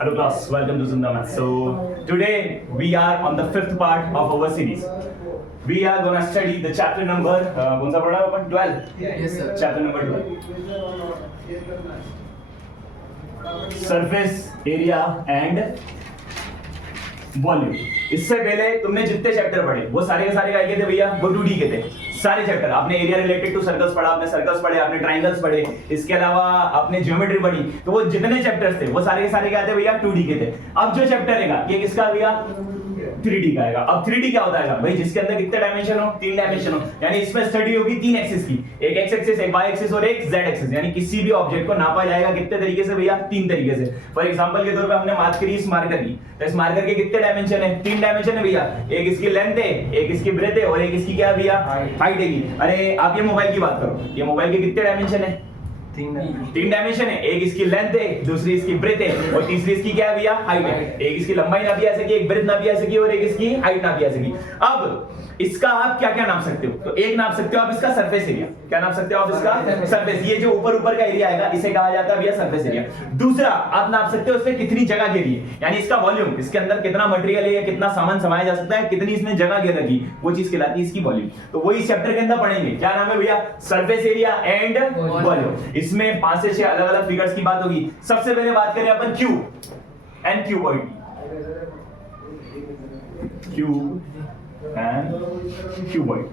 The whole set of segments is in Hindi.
Hello class, welcome to Zunda Math. So today we are on the fifth part of our series. We are gonna study the chapter number कौन सा पढ़ा है अपन 12? Yes sir. Chapter number 12. Surface area and volume. इससे पहले तुमने जितने चैप्टर पढ़े वो सारे के सारे क्या थे भैया? वो 2D के थे सारे चैप्टर। आपने एरिया रिलेटेड टू सर्कल्स पढ़ा, आपने सर्कल्स पढ़े, आपने ट्रायंगल्स पढ़े, इसके अलावा आपने ज्योमेट्री पढ़ी। तो वो जितने चैप्टर्स थे वो सारे के सारे क्या थे भैया? 2D के थे। अब जो चैप्टर है ये किसका भैया? 3D का आएगा। अब 3D क्या होता है भाई? जिसके अंदर कितने डायमेंशन हो? 3 डायमेंशन हो। यानी इसमें स्टडी होगी 3 एक्सिस की, एक एक्स एक्सिस, एक वाई एक्सिस और एक जेड एक्सिस। यानी किसी भी ऑब्जेक्ट को नापा जाएगा कितने तरीके से भैया? 3 तरीके से। फॉर एग्जांपल के तौर पे हमने बात करी इस मार्कर की, तो इस मार्कर के कितने डायमेंशन है? 3 डायमेंशन है भैया। एक इसकी लेंथ है, एक इसकी ब्रेथ है और एक इसकी क्या है भैया? हाइट है। अरे आप ये मोबाइल की बात करो, ये मोबाइल के कितने डायमेंशन है? 3 डायमेंशन है। एक इसकी लेंथ है, दूसरी इसकी ब्रेथ है और तीसरी इसकी क्या है भैया? हाइट है। एक इसकी लंबाई नापी जा सकी, एक ब्रेथ नापी जा सकी और एक इसकी हाइट नापी जा सकी। अब इसका आप क्या क्या नाप सकते हो? तो एक नाप सकते हो आप इसका सरफेस एरिया। क्या नाप सकते हो आप इसका? सरफेस। ये जो ऊपर का एरिया आएगा इसे कहा जाता है भैया सरफेस एरिया। दूसरा आप नाप सकते हो इसमें कितनी जगह घेरी है, यानी इसका वॉल्यूम, इसके अंदर कितना मटेरियल है या कितना सामान समाया जा सकता है, कितनी इसने जगह घेर रखी, वो चीज कहलाती है इसकी वॉल्यूम। तो वही इस चैप्टर के अंदर पढ़ेंगे। क्या नाम है भैया? Surface area and volume. इसमें 5 से 6 अलग अलग फिगर्स की बात होगी। सबसे पहले बात करें अपन cube and cuboid. Cube and cuboid.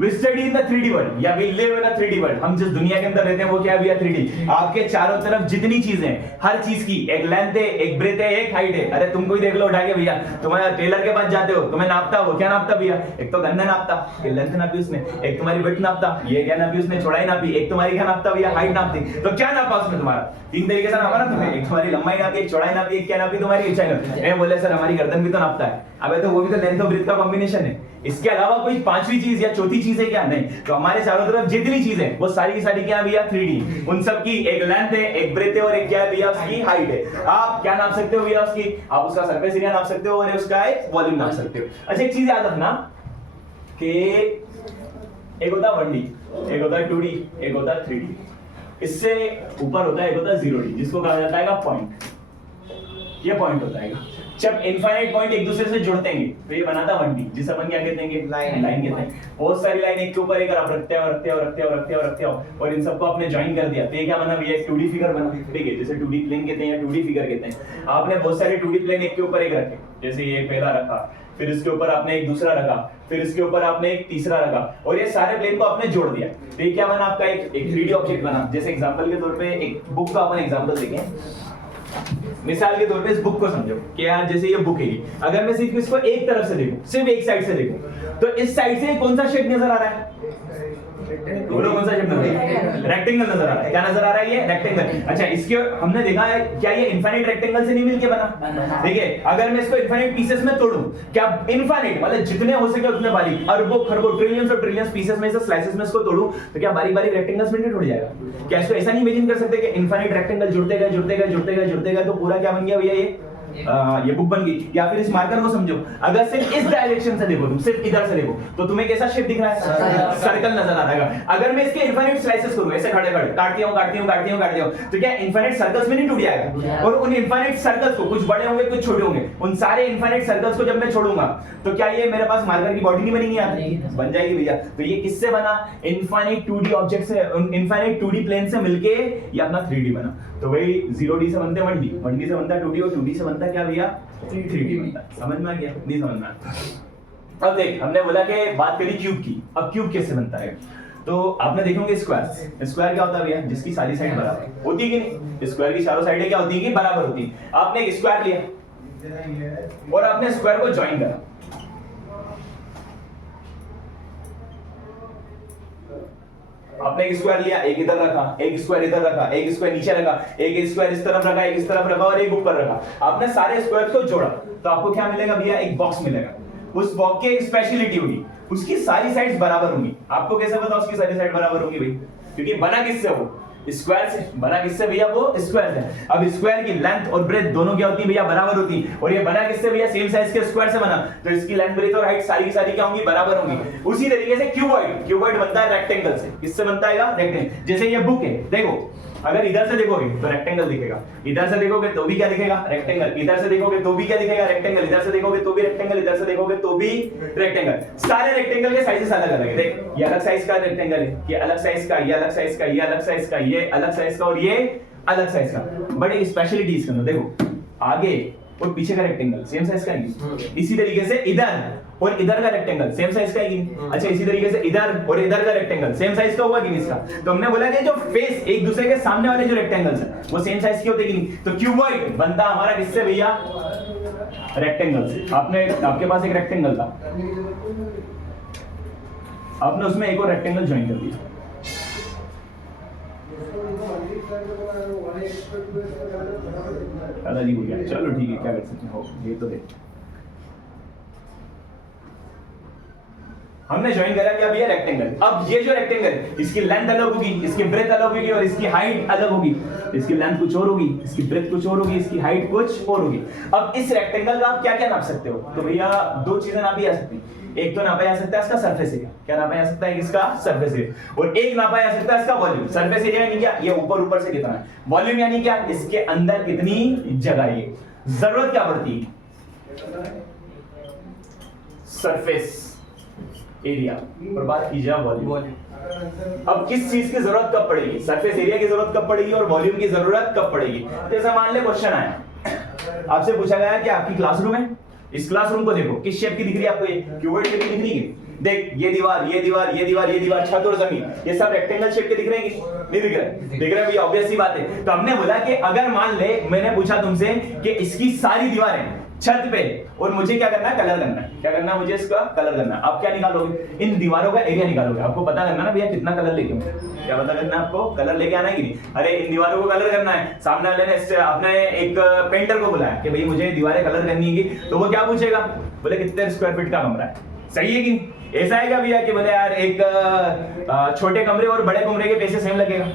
We study in the 3D world, या we live in a 3D world. हम जिस दुनिया के अंदर रहते हैं वो क्या है भैया? 3D। आपके चारों तरफ जितनी चीजें हैं, हर चीज की एक लेंथ है, एक ब्रेथ है, एक हाइट है। अरे तुमको ही देख लो उठा के भैया, तुम्हारे टेलर के पास जाते हो, तुम्हें नापता हो, क्या नापता भैया? एक तो गन्ना नापता, ये लेंथ नापी उसने, एक तुम्हारी ब्रेथ नापता, ये क्या नापी उसने? चौड़ाई नापी, एक तुम्हारी क्या नापता भैया? हाइट नापती। तो क्या नापा उसने तुम्हारा? 3 तरीके से नापा ना तुम्हें। एक तुम्हारी लंबाई नापी, एक चौड़ाई नापी, एक क्या नापी? तुम्हारी ऊंचाई नापी। ए बोले सर हमारी गर्दन भी तो नापता है। अबे तो वो भी तो लेंथ और ब्रेथ का कॉम्बिनेशन है। इसके अलावा कोई पांचवी चीज या चौथी चीज है क्या? नहीं। तो हमारे चारों तरफ जितनी चीजें वो सारी की सारी क्या है भैया? 3D। उन सब की एक लेंथ है, एक ब्रेथ है और एक क्या है भैया? उसकी हाइट है। आप क्या नाप सकते हो भैया उसकी? आप उसका सरफेस एरिया नाप सकते हो और उसका एक वॉल्यूम नाप सकते हो। अच्छा एक चीज याद रखना कि एक होता है 1D, एक होता है 2D, एक होता है 3D। इससे ऊपर होता है एक होता है 0D, जिसको कहा जाता है पॉइंट। ये पॉइंट होता है जब इनफाइनाइट पॉइंट एक दूसरे से जुड़ते हैं तो ये बनाता 1D, जिसे अपन क्या कहते हैं? लाइन कहते हैं। बहुत सारी लाइन एक के ऊपर एक आप रखते हो और इन सबको आपने ज्वाइन कर दिया तो ये क्या बना भैया? एक 2D फिगर बना। ठीक है, जैसे 2D प्लेन कहते हैं या 2D फिगर कहते हैं। आपने बहुत सारे 2D प्लेन एक के ऊपर एक रखे, जैसे ये पहला रखा, फिर इसके ऊपर आपने एक दूसरा रखा, फिर इसके ऊपर आपने एक तीसरा रखा और ये सारे प्लेन को आपने जोड़ दिया तो ये क्या बना आपका? एक 3D ऑब्जेक्ट बना। जैसे एग्जांपल के तौर पे एक बुक का अपन एग्जांपल देखें। मिसाल के तौर पे इस बुक को समझो कि यार जैसे ये बुक है, अगर मैं सिर्फ इसको एक तरफ से देखूं, सिर्फ एक साइड से देखूं, तो इस साइड से कौन सा शेप नजर आ रहा है? बोलो कौन सा शेप नजर आ रहा है? रेक्टेंगल नजर आ रहा है। क्या नजर आ रहा है? ये रेक्टेंगल। अच्छा इसके हमने देखा है क्या ये इनफाइनाइट रेक्टेंगल से नहीं मिलके बना? देखिए अगर मैं इसको इनफाइनाइट पीसेस में तोड़ूं, क्या इनफाइनाइट मतलब जितने हो सके उतने बारीक, अरबों खरबों ट्रिलियंस और ट्रिलियंस पीसेस में से स्लाइसेस में इसको तोड़ूं तो क्या बारीक बारीक रेक्टेंगल्स में नहीं टूट जाएगा? क्या इसको ऐसा नहीं इमेजिन कर सकते कि इनफाइनाइट रेक्टेंगल जुड़ते गए तो पूरा क्या बन गया भैया? ये बुक बन गई। या फिर इस मार्कर को समझो, अगर सिर्फ इस डायरेक्शन से देखो, तुम सिर्फ इधर से देखो तो तुम्हें कैसा शेप दिख रहा है? सर्कल नजर आ रहा है। अगर मैं इसके इनफाइनाइट स्लाइसेस करूं ऐसे खड़े काटती हूं तो क्या इनफाइनाइट सर्कल्स में नहीं टूट जाएगा? और उन इनफाइनाइट सर्कल्स को, कुछ बड़े होंगे कुछ छोटे होंगे, उन सारे इनफाइनाइट सर्कल्स को जब मैं छोड़ूंगा तो क्या ये मेरे पास मार्कर की बॉडी नहीं बनेगी? यार बन जाएगी भैया। तो ये किससे बना? इनफाइनाइट 2D ऑब्जेक्ट से, इनफाइनाइट 2D प्लेन से मिलके ये अपना 3D बना। तो वही 0D से बनते 1D, 1D से बनता 2D और 2D से बनता क्या भैया? 3D बनता। समझ में आ गया? नहीं समझ में आया? अब देख हमने बोला कि बात करी क्यूब की। अब क्यूब कैसे बनता है? तो आपने देखोगे स्क्वायर। स्क्वायर क्या होता है भैया? जिसकी सारी साइड बराबर होती है कि नहीं? स्क्वायर की चारों साइडें क्या होती है कि बराबर होती है। आपने एक स्क्वायर लिया और आपने स्क्वायर को ज्वाइन करा। आपने एक स्क्वायर लिया, एक इधर रखा, एक स्क्वायर इधर रखा, एक स्क्वायर नीचे रखा, एक स्क्वायर इस तरफ रखा, एक इस तरफ रखा और एक ऊपर रखा। आपने सारे स्क्वायर्स को जोड़ा तो आपको क्या मिलेगा भैया? एक बॉक्स मिलेगा। उस बॉक्स की एक स्पेशलिटी होगी, उसकी सारी साइड्स बराबर होंगी। आपको कैसे पता उसकी सारी साइड बराबर होंगी भाई? क्योंकि बना किससे? वो स्क्वायर से बना। किससे भैया? वो स्क्वायर से। अब स्क्वायर की लेंथ और ब्रेथ दोनों क्या होती है भैया? बराबर होती है। और ये बना किससे भैया? सेम साइज के स्क्वायर से बना, तो इसकी लेंथ, ब्रेथ और हाइट सारी की सारी क्या होंगी? बराबर होंगी। उसी तरीके से क्यूबॉइड बनता है रेक्टेंगल से। किससे बनता है? रेक्टेंगल। जैसे ये बुक है, देखो अगर इधर से देखोगे तो रेक्टेंगल दिखेगा, इधर से देखोगे तो भी क्या दिखेगा, रेक्टेंगल, इधर से देखोगे तो भी क्या दिखेगा, रेक्टेंगल, इधर से देखोगे तो भी रेक्टेंगल, इधर से देखोगे तो भी रेक्टेंगल। सारे रेक्टेंगल के साइजेस अलग अलग है। देख ये अलग साइज का रेक्टेंगल है, ये अलग साइज का, ये अलग साइज का, ये अलग साइज का, ये अलग साइज का और ये अलग साइज का। बट एक स्पेशलिटी इसके अंदर देखो, आगे और पीछे का रेक्टेंगल सेम साइज का है। इसी तरीके से इधर और इधर का रेक्टेंगल सेम साइज का है। अच्छा इसी तरीके से इधर और इधर का रेक्टेंगल सेम साइज का होगा कि नहीं इसका? तो हमने बोला कि जो फेस एक दूसरे के सामने वाले जो रेक्टेंगल्स हैं वो सेम साइज के होते कि नहीं? तो क्यूबॉइड बनता हमारा किससे भैया? रेक्टेंगल से। आपके पास एक रेक्टेंगल था, आपने उसमें एक और रेक्टेंगल ज्वाइन कर दिया। दादाजी हो गया, चलो ठीक है, क्या कर सकते हो, ये तो देख हमने ज्वाइन करा क्या भैया? रेक्टेंगल। अब ये जो रेक्टेंगल इसकी लेंथ अलग होगी, इसकी ब्रेथ अलग होगी और इसकी हाइट अलग होगी। इसकी लेंथ कुछ और होगी, इसकी ब्रेथ कुछ और होगी, इसकी हाइट कुछ और होगी। अब इस रेक्टेंगल का आप क्या क्या नाप सकते हो? तो भैया दो चीजें नापी जा सकती है। एक तो नापा जा सकता है इसका सरफेस एरिया, क्या नापा जा सकता है इसका? Surface area. और एक नापा जा सकता है इसका वॉल्यूम। सरफेस एरिया यानी क्या? ये ऊपर से कितना है। वॉल्यूम यानी क्या? इसके अंदर कितनी जगह है। जरूरत क्या पड़ती है? Surface area. और बात की जाए वॉल्यूम। अब किस चीज की जरूरत कब पड़ेगी? सरफेस एरिया की जरूरत कब पड़ेगी और वॉल्यूम की जरूरत कब पड़ेगी? जैसे मान ले क्वेश्चन आया, आपसे पूछा गया कि आपकी क्लासरूम है, इस क्लासरूम को देखो, किस शेप की दिख रही है आपको? ये क्यूबॉइड शेप की दिख रही है। देख ये दीवार, ये दीवार, ये दीवार, ये दीवार, छत और जमीन, ये सब रेक्टेंगल शेप के दिख रहे हैं कि नहीं दिख रहे? दिख रहे हैं भैया, ऑब्वियस सी बात है। तो हमने बोला कि अगर मान ले मैंने पूछा तुमसे कि इसकी सारी दीवारें छत पे और मुझे क्या करना है? कलर करना है। क्या करना है मुझे? इसका कलर करना है। आप क्या निकालोगे? इन दीवारों का एरिया निकालोगे। आपको पता करना ना भैया कितना कलर लेके आऊं। क्या पता करना है आपको? कलर लेके आना है कि नहीं? अरे इन दीवारों को कलर करना है। सामने वाले ने आपने एक पेंटर को बुलाया कि भाई मुझे दीवारें कलर करनी है, तो वो क्या पूछेगा? बोले कितने स्क्वायर फीट का कमरा है। सही है कि ऐसा है क्या भैया कि बोले यार एक छोटे कमरे और बड़े कमरे के पैसे सेम लगेगा?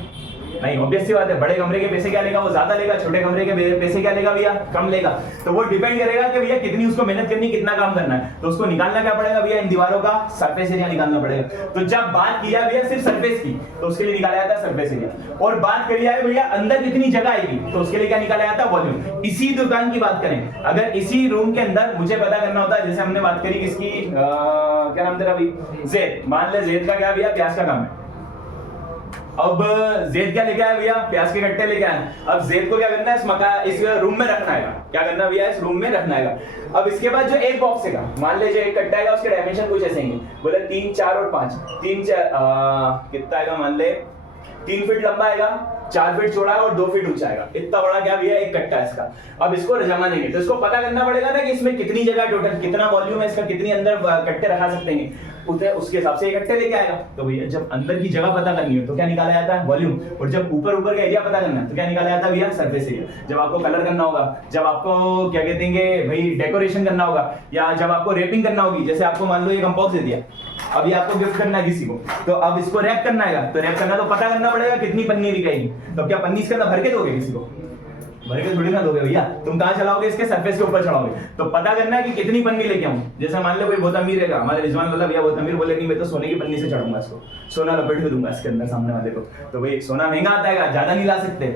नहीं, ऑब्वियस सी बात है। बड़े कमरे के पैसे क्या लेगा? वो ज्यादा लेगा। छोटे कमरे के पैसे क्या लेगा भैया? कम लेगा। तो वो डिपेंड करेगा कि भैया कितनी उसको मेहनत करनी, कितना काम करना है। तो उसको निकालना क्या पड़ेगा भैया? इन दीवारों का सरफेस एरिया निकालना पड़ेगा। तो जब बात किया भैया सिर्फ सरफेस की, तो उसके लिए निकाला जाता है सरफेस एरिया। और बात करी जाए भैया अंदर कितनी जगह आएगी, तो उसके लिए क्या निकाला जाता है? वॉल्यूम। इसी दुकान की बात करें, अगर इसी रूम के अंदर मुझे पता करना होता है, जैसे हमने बात करी किसकी, क्या नाम तेरा भाई? ज़ैद। मान ले ज़ैद का क्या भैया? प्याज का काम है। अब ज़ैद क्या लेके आया भैया? प्याज के कट्टे लेके आया। अब ज़ैद को क्या करना है? इस रूम में रखना है। क्या करना भैया? इस रूम में रखना है। अब इसके बाद जो एक बॉक्स है, मान ले जो एक कट्टा है उसके डायमेंशन कुछ ऐसे हैं, बोले 3, 4 और 5। 3, 4 कितना आएगा? मान ले 3 फीट लंबा आएगा, 4 फीट चौड़ा और 2 फीट ऊंचा आएगा। इतना बड़ा क्या भैया? एक कट्टा है इसका। अब इसको जमा देंगे तो इसको पता करना पड़ेगा ना कि इसमें कितनी जगह टोटल, कितना वॉल्यूम है इसका, कितनी अंदर कट्टे रखा सकते हैं, उसके हिसाब से इकट्ठे लेके आएगा। तो भैया जब अंदर की जगह पता करनी हो तो क्या निकाला जाता है? वॉल्यूम। और जब ऊपर का एरिया पता करना है तो क्या निकाला जाता है भैया? Surface area. जब आपको कलर करना होगा, जब आपको क्या कहते हैं भाई डेकोरेशन करना होगा, या जब आपको रैपिंग करना होगी, जैसे आपको मान लो ये कंपोस्ट दे दिया, अभी आपको गिफ्ट करना है किसी को, तो अब इसको रैप करना है, तो रैप करना तो पता करना पड़ेगा कितनी पन्नी निकालेगी। तो क्या पन्नी इसके अंदर भर के दोगे किसी को? भर के थोड़ी ना दोगे भैया। तुम कहां चलाओगे? इसके सरफेस के ऊपर चढ़ाओगे। तो पता करना है कि कितनी पन्नी लेके आऊं। जैसे मान लो कोई बहुत अमीर है, हमारे रिजवान वाला भैया बहुत अमीर, बोले कि मैं तो सोने की पन्नी से चढ़ूंगा, इसको सोना लपेट के दूंगा इसके अंदर सामने वाले को। तो भाई सोना महंगा आता है, ज्यादा नहीं ला सकते।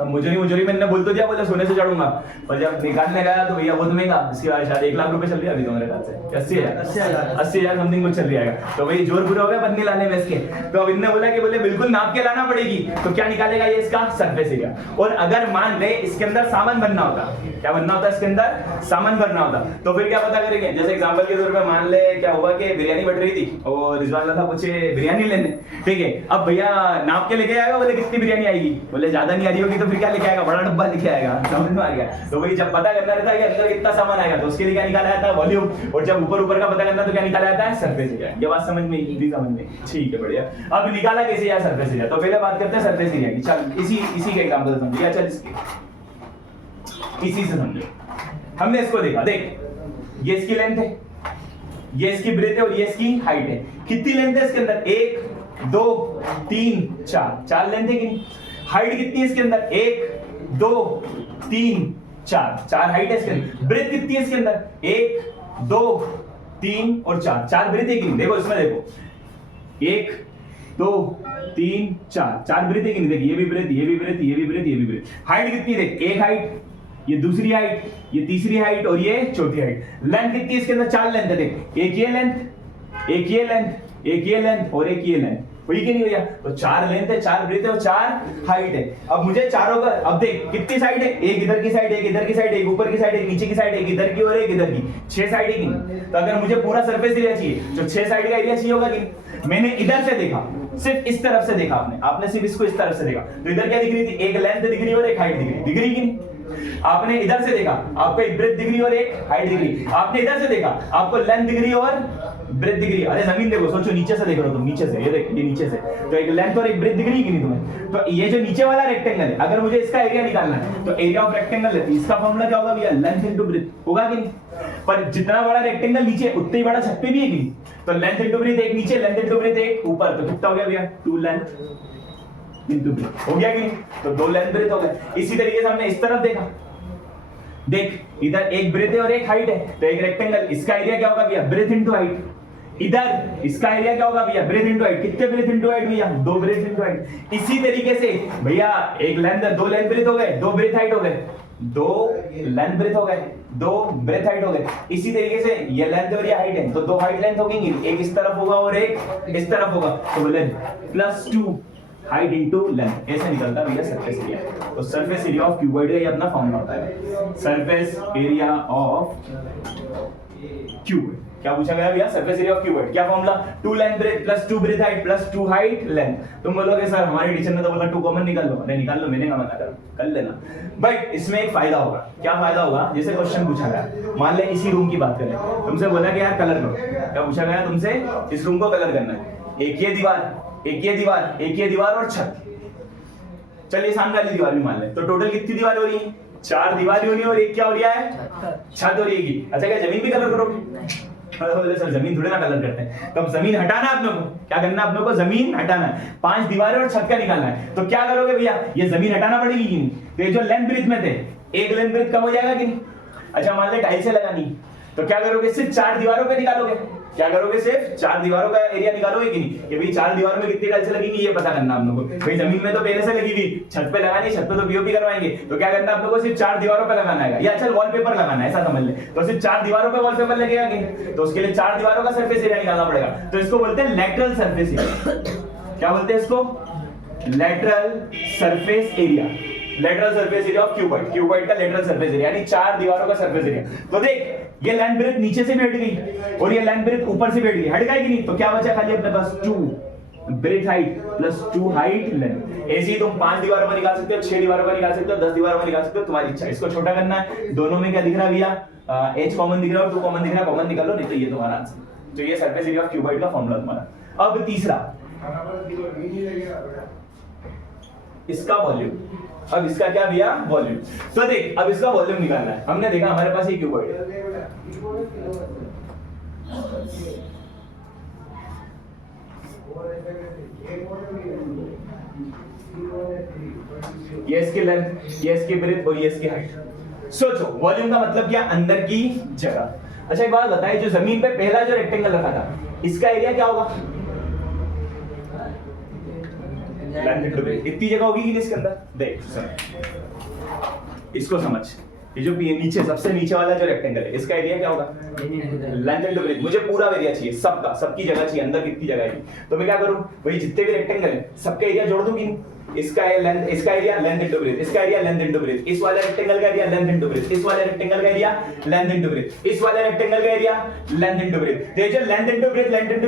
अब मुझे मैंने बोल तो दिया, बोले सोने से चढ़ूंगा, और जब निकालने गया तो भैया बहुत महंगा, इसकी शायद 1 लाख रुपए चल रही है अभी तो मेरे ख्याल से 80,000 समथिंग कुछ चल रही है। तो भाई जोर पूरा हो गया पन्नी लाने में इसके। तो अब इनने बोला कि बोले बिल्कुल नाप के लाना पड़ेगी। तो क्या निकालेगा ये? इसका सरफेस एरिया। और अगर मान ले इसके अंदर सामान बनना होता, क्या बनना होता? इसके अंदर सामान बनना होता, तो फिर क्या पता करेंगे? जैसे एग्जांपल के तौर पे मान ले क्या हुआ कि बिरयानी बट रही थी और रिजवान था पूछे बिरयानी लेने, ठीक है। अब भैया नाप के लेके आएगा, बोले कितनी बिरयानी आएगी, बोले ज्यादा नहीं आ रही होगी, तो फिर क्या लेके आएगा? बड़ा डब्बा लेके आएगा। समझ में आ गया? तो भाई जब पता करना रहता है कि अंदर कितना सामान आएगा, तो उसके लिए क्या निकाला जाता है? वॉल्यूम। और जब ऊपर का पता करना तो क्या निकाला जाता है? Surface area. ये बात समझ में इजी समझ में? ठीक है, बढ़िया। अब निकाला कैसे यार सरफेस एरिया? तो पहले बात करते हैं सरफेस एरिया की। चल इसी के एग्जांपल से समझिए। चल इसी से समझो। हमने इसको देखा, देख ये इसकी लेंथ है, ये इसकी ब्रेथ है और ये इसकी हाइट है। कितनी लेंथ है इसके अंदर? 1, 2, 3, 4 लेंथ है कि नहीं? हाइट कितनी है इसके अंदर? 1, 2, 3, 4 हाइट है इसके अंदर। ब्रेथ कितनी है इसके अंदर? 1, 2, 3 और 4 ब्रेथ है कि नहीं? देखो इसमें देखो 1, दो तीन चार, चार ब्रेथ है कि नहीं, देख ये भी ब्रेथ, ये भी ब्रेथ, ये भी ब्रेथ, ये भी ब्रेथ। हाइट कितनी देख, एक हाइट, ये दूसरी हाइट, ये तीसरी हाइट और ये चौथी हाइट। लेंथ कितनी, इसके अंदर चार लेंथ है देख, एक ये लेंथ, एक ये लेंथ, एक ये लेंथ और एक ये लेंथ, हुई कि नहीं भैया? तो चार लेंथ है, चार ब्रेथ है और चार हाइट है। अब मुझे चारों का, अब देख कितनी साइड है, एक इधर की साइड, एक इधर की साइड, एक ऊपर की साइड, एक नीचे की साइड, एक इधर की और एक इधर की, 6 साइड है कि नहीं? तो अगर मुझे पूरा सरफेस एरिया चाहिए तो 6 साइड का एरिया चाहिए होगा कि नहीं? मैंने इधर से देखा, सिर्फ इस तरफ से देखा, आपने सिर्फ इसको इस तरफ से देखा, तो इधर क्या दिख रही थी, एक लेंथ दिख रही और एक हाइट दिख रही कि नहीं? आपने इधर से देखा, आपको एक ब्रेथ दिख रही और एक हाइट दिख रही। आपने इधर से देखा, आपको लेंथ दिख रही और ब्रेथ दिख रही है। अरे जमीन देखो, सोचो नीचे से देख रहे हो तुम, नीचे से, ये देख, ये नीचे से, तो एक लेंथ और एक ब्रेथ दिख रही है कि नहीं तुम्हें? तो ये जो नीचे वाला रेक्टेंगल है, अगर मुझे इसका एरिया निकालना है तो एरिया ऑफ रेक्टेंगल है, इसका फॉर्मूला क्या होगा भैया, लेंथ इनटू ब्रेथ, होगा कि नहीं? पर जितना बड़ा रेक्टेंगल नीचे उतना ही बड़ा छत पे भी है कि नहीं? तो लेंथ इनटू ब्रेथ एक नीचे, लेंथ इनटू ब्रेथ एक ऊपर, तो कितना हो गया भैया, 2 लेंथ इनटू ब्रेथ, हो गया कि नहीं? तो 2 लेंथ ब्रेथ हो गए। इसी तरीके से हमने इस तरफ देखा, देख इधर एक ब्रेथ है और एक हाइट है, तो एक रेक्टेंगल, इसका एरिया क्या होगा भैया, ब्रेथ इनटू हाइट। इधर इसका एरिया क्या होगा भैया, ब्रेथ इनटू हाइट। कितने ब्रेथ इनटू हाइट भैया, 2 ब्रेथ इनटू हाइट। इसी तरीके से भैया एक लेंथ, 2 लेंथ ब्रेथ हो गए, 2 ब्रेथ हाइट हो गए, 2 लेंथ ब्रेथ हो गए, 2 ब्रेथ हाइट हो गए। इसी तरीके से ये लेंथ और ये हाइट है, तो 2 हाइट लेंथ होगी, एक इस तरफ होगा और एक इस तरफ होगा, तो बोले +2 हाइट इनटू लेंथ, ऐसे निकलता है भैया सरफेस एरिया। तो सरफेस एरिया ऑफ क्यूबॉइड का ये अपना फॉर्मूला होता है, सरफेस एरिया ऑफ क्यूबॉइड। क्या पूछा गया भैया, सरफेस एरिया ऑफ क्यूबॉइड, क्या formula, 2 length breadth plus 2 breadth height plus 2 height length. तुम बोलोगे सर हमारे टीचर ने तो बोला 2 कॉमन निकाल लो, अरे निकाल लो, मैंने कहा मना कर लेना, बट इसमें एक फायदा होगा। क्या फायदा होगा, जैसे क्वेश्चन पूछा गया, मान ले इसी रूम की बात करें, तुमसे बोला कि यार कलर करो, क्या पूछा गया तुमसे, इस रूम को कलर करना है, एक ये दीवार, एक ये दीवार, एक ये दीवार और छत, चलिए सामने वाली दीवार भी मान ले, तो टोटल कितनी दीवार हो रही है, 4 दीवार हो रही है और एक क्या हो रहा है, छत हो रही है। अच्छा क्या जमीन भी कलर करोगे? सर जमीन थोड़े ना कलर करते हैं, तो अब जमीन हटाना है अपने को, क्या करना है अपने को, जमीन हटाना है, 5 दीवारें और छत का निकालना है। तो क्या करोगे भैया, ये जमीन हटाना पड़ेगी कि नहीं? तो ये जो लेंथ ब्रेथ में थे, एक लेंथ ब्रेथ कम हो जाएगा कि नहीं? अच्छा मान ले टाइल्स लगानी, तो क्या करोगे, सिर्फ 4 दीवारों पे निकालोगे, क्या करोगे, सिर्फ 4 दीवारों का एरिया निकालोगे कि नहीं, कि भाई 4 दीवारों में कितनी टाइल्स लगेंगी ये पता करना हम लोग को। भाई जमीन में तो पहले से लगी हुई, छत पे लगानी, छत पे तो पीओपी करवाएंगे, तो क्या करना आप लोगों को, सिर्फ 4 दीवारों पे लगाना है, या चल वॉलपेपर लगाना है, ऐसा समझ ले, तो सिर्फ 4 दीवारों पे वॉलपेपर लगेगा कि, तो उसके लिए 4 दीवारों का सरफेस एरिया निकालना पड़ेगा। तो इसको बोलते हैं लेटरल सरफेस एरिया। क्या बोलते हैं इसको, lateral surface area, lateral surface area of cuboid, cuboid का लेटरल सरफेस एरिया यानी 4 दीवारों का सरफेस एरिया। तो देख ये लेंथ ब्रेथ नीचे से भी हट गई और ये लेंथ ब्रेथ ऊपर से भी हट गई, हट गई कि नहीं? तो क्या बचा खाली अपने पास, 2 breadth height plus 2 height length. ऐसे ही तुम 5 दीवारों का निकाल सकते हो, 6 दीवारों का निकाल सकते हो, 10 दीवारों का निकाल सकते हो, तुम्हारी इच्छा। इसको छोटा करना है, दोनों में क्या दिख रहा है भैया, h कॉमन दिख रहा है और 2 कॉमन दिख रहा है, कॉमन निकाल लो, नहीं तो ये तुम्हारा आंसर। तो ये सरफेस एरिया ऑफ क्यूबॉइड का फॉर्मूला तुम्हारा। अब तीसरा, इसका वॉल्यूम, अब इसका क्या भैया, वॉल्यूम। तो देख अब इसका वॉल्यूम निकालना है, हमने देखा हमारे पास ये क्यूबॉइड है, ये इसकी लेंथ, ये इसकी ब्रेथ और ये इसकी हाइट। सोचो वॉल्यूम का मतलब क्या, अंदर की जगह। अच्छा एक बात बताइए, जो जमीन पे पहला जो रेक्टेंगल रखा था, इसका एरिया क्या होगा, इतनी जगह होगी कि इसके अंदर। देख इसको समझ, ये जो नीचे सबसे नीचे वाला जो रेक्टेंगल है, इसका एरिया क्या होगा, लेंथ इनटू ब्रेथ। मुझे पूरा एरिया चाहिए, सबका, सबकी जगह चाहिए, अंदर कितनी जगह है, तो मैं क्या करूं, वही जितने भी रेक्टेंगल है सबका एरिया जोड़ दूं कि नहीं? इसका लेंथ, इसका एरिया लेंथ इनटू ब्रेथ, इसका एरिया लेंथ इनटू ब्रेथ, इस वाले रेक्टेंगल का एरिया लेंथ इनटू ब्रेथ, इस वाले रेक्टेंगल का एरिया लेंथ इनटू ब्रेथ, इस वाले रेक्टेंगल का एरिया लेंथ इनटू ब्रेथ। ये जो लेंथ इनटू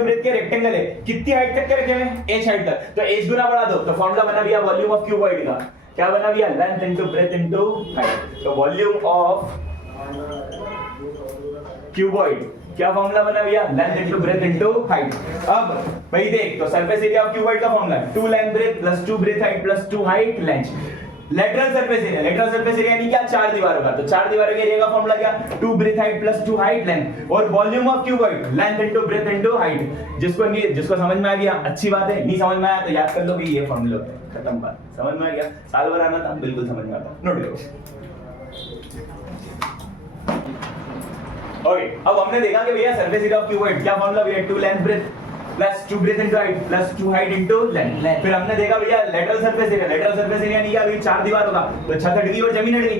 ब्रेथ के रेक्टेंगल है, कितनी हाइट तक के रखे हुए हैं, h हाइट तक, तो h गुना बढ़ा दो, तो फॉर्मूला बना भैया वॉल्यूम ऑफ क्यूबॉइड का, क्या बना भैया, length into breadth into height. तो वॉल्यूम ऑफ क्यूबॉइड क्या फॉर्मूला बना भैया, length into breadth into height. अब भाई देख, तो सरफेस एरिया ऑफ क्यूबॉइड का फॉर्मूला है 2 length breadth plus 2 breadth height plus 2 height length. Lateral surface area, lateral surface area यानी क्या, 4 दीवारों का, तो 4 दीवारों के एरिया का फॉर्मूला क्या, 2 breadth height plus 2 height length. और volume of cuboid length into breadth into height. जिसको समझ में आ गया अच्छी बात है, नहीं समझ में आया तो याद कर लो कि ये फॉर्मूला होता है, खत्म बात। समझ में आ गया, साल भर आना था, बिल्कुल समझ में आता, नोट करो। ओके अब हमने देखा कि भैया सरफेस एरिया ऑफ क्यूबॉइड क्या फॉर्मूला भैया, 2 length breadth plus 2 breadth into height plus 2 height into length. फिर हमने देखा भैया lateral surface area, lateral surface area नहीं क्या, अभी 4 दीवार होगा तो छत हट गई और जमीन हट गई,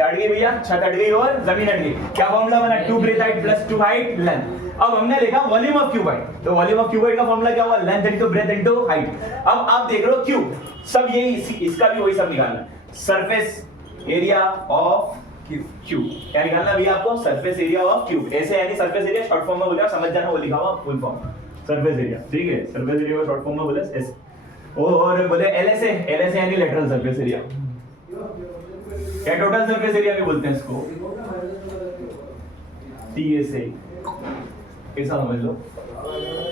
हट गई भैया, छत हट गई और जमीन हट गई। क्या फॉर्मूला बना, 2 breadth height plus 2 height length. अब हमने देखा वॉल्यूम ऑफ क्यूबाइड, तो वॉल्यूम ऑफ क्यूबाइड का फॉर्मूला क्या हुआ, length into breadth into height. अब आप देख रहे हो क्यूब, सब यही इसका भी वही सब निकालना, सरफेस एरिया ऑफ क्यूब। क्या निकालना भैया आपको, सरफेस एरिया ऑफ क्यूब। ऐसे यानी सरफेस एरिया शॉर्ट फॉर्म में बोला, समझ जाना, वो लिखा हुआ फुल फॉर्म सरफेस एरिया, ठीक है। सरफेस एरिया को शॉर्ट फॉर्म में बोले एस, और बोले एलएसए, एलएसए यानी लेटरल सरफेस एरिया, या टोटल सरफेस एरिया भी बोलते हैं इसको, टीएसए, ऐसा समझ लो,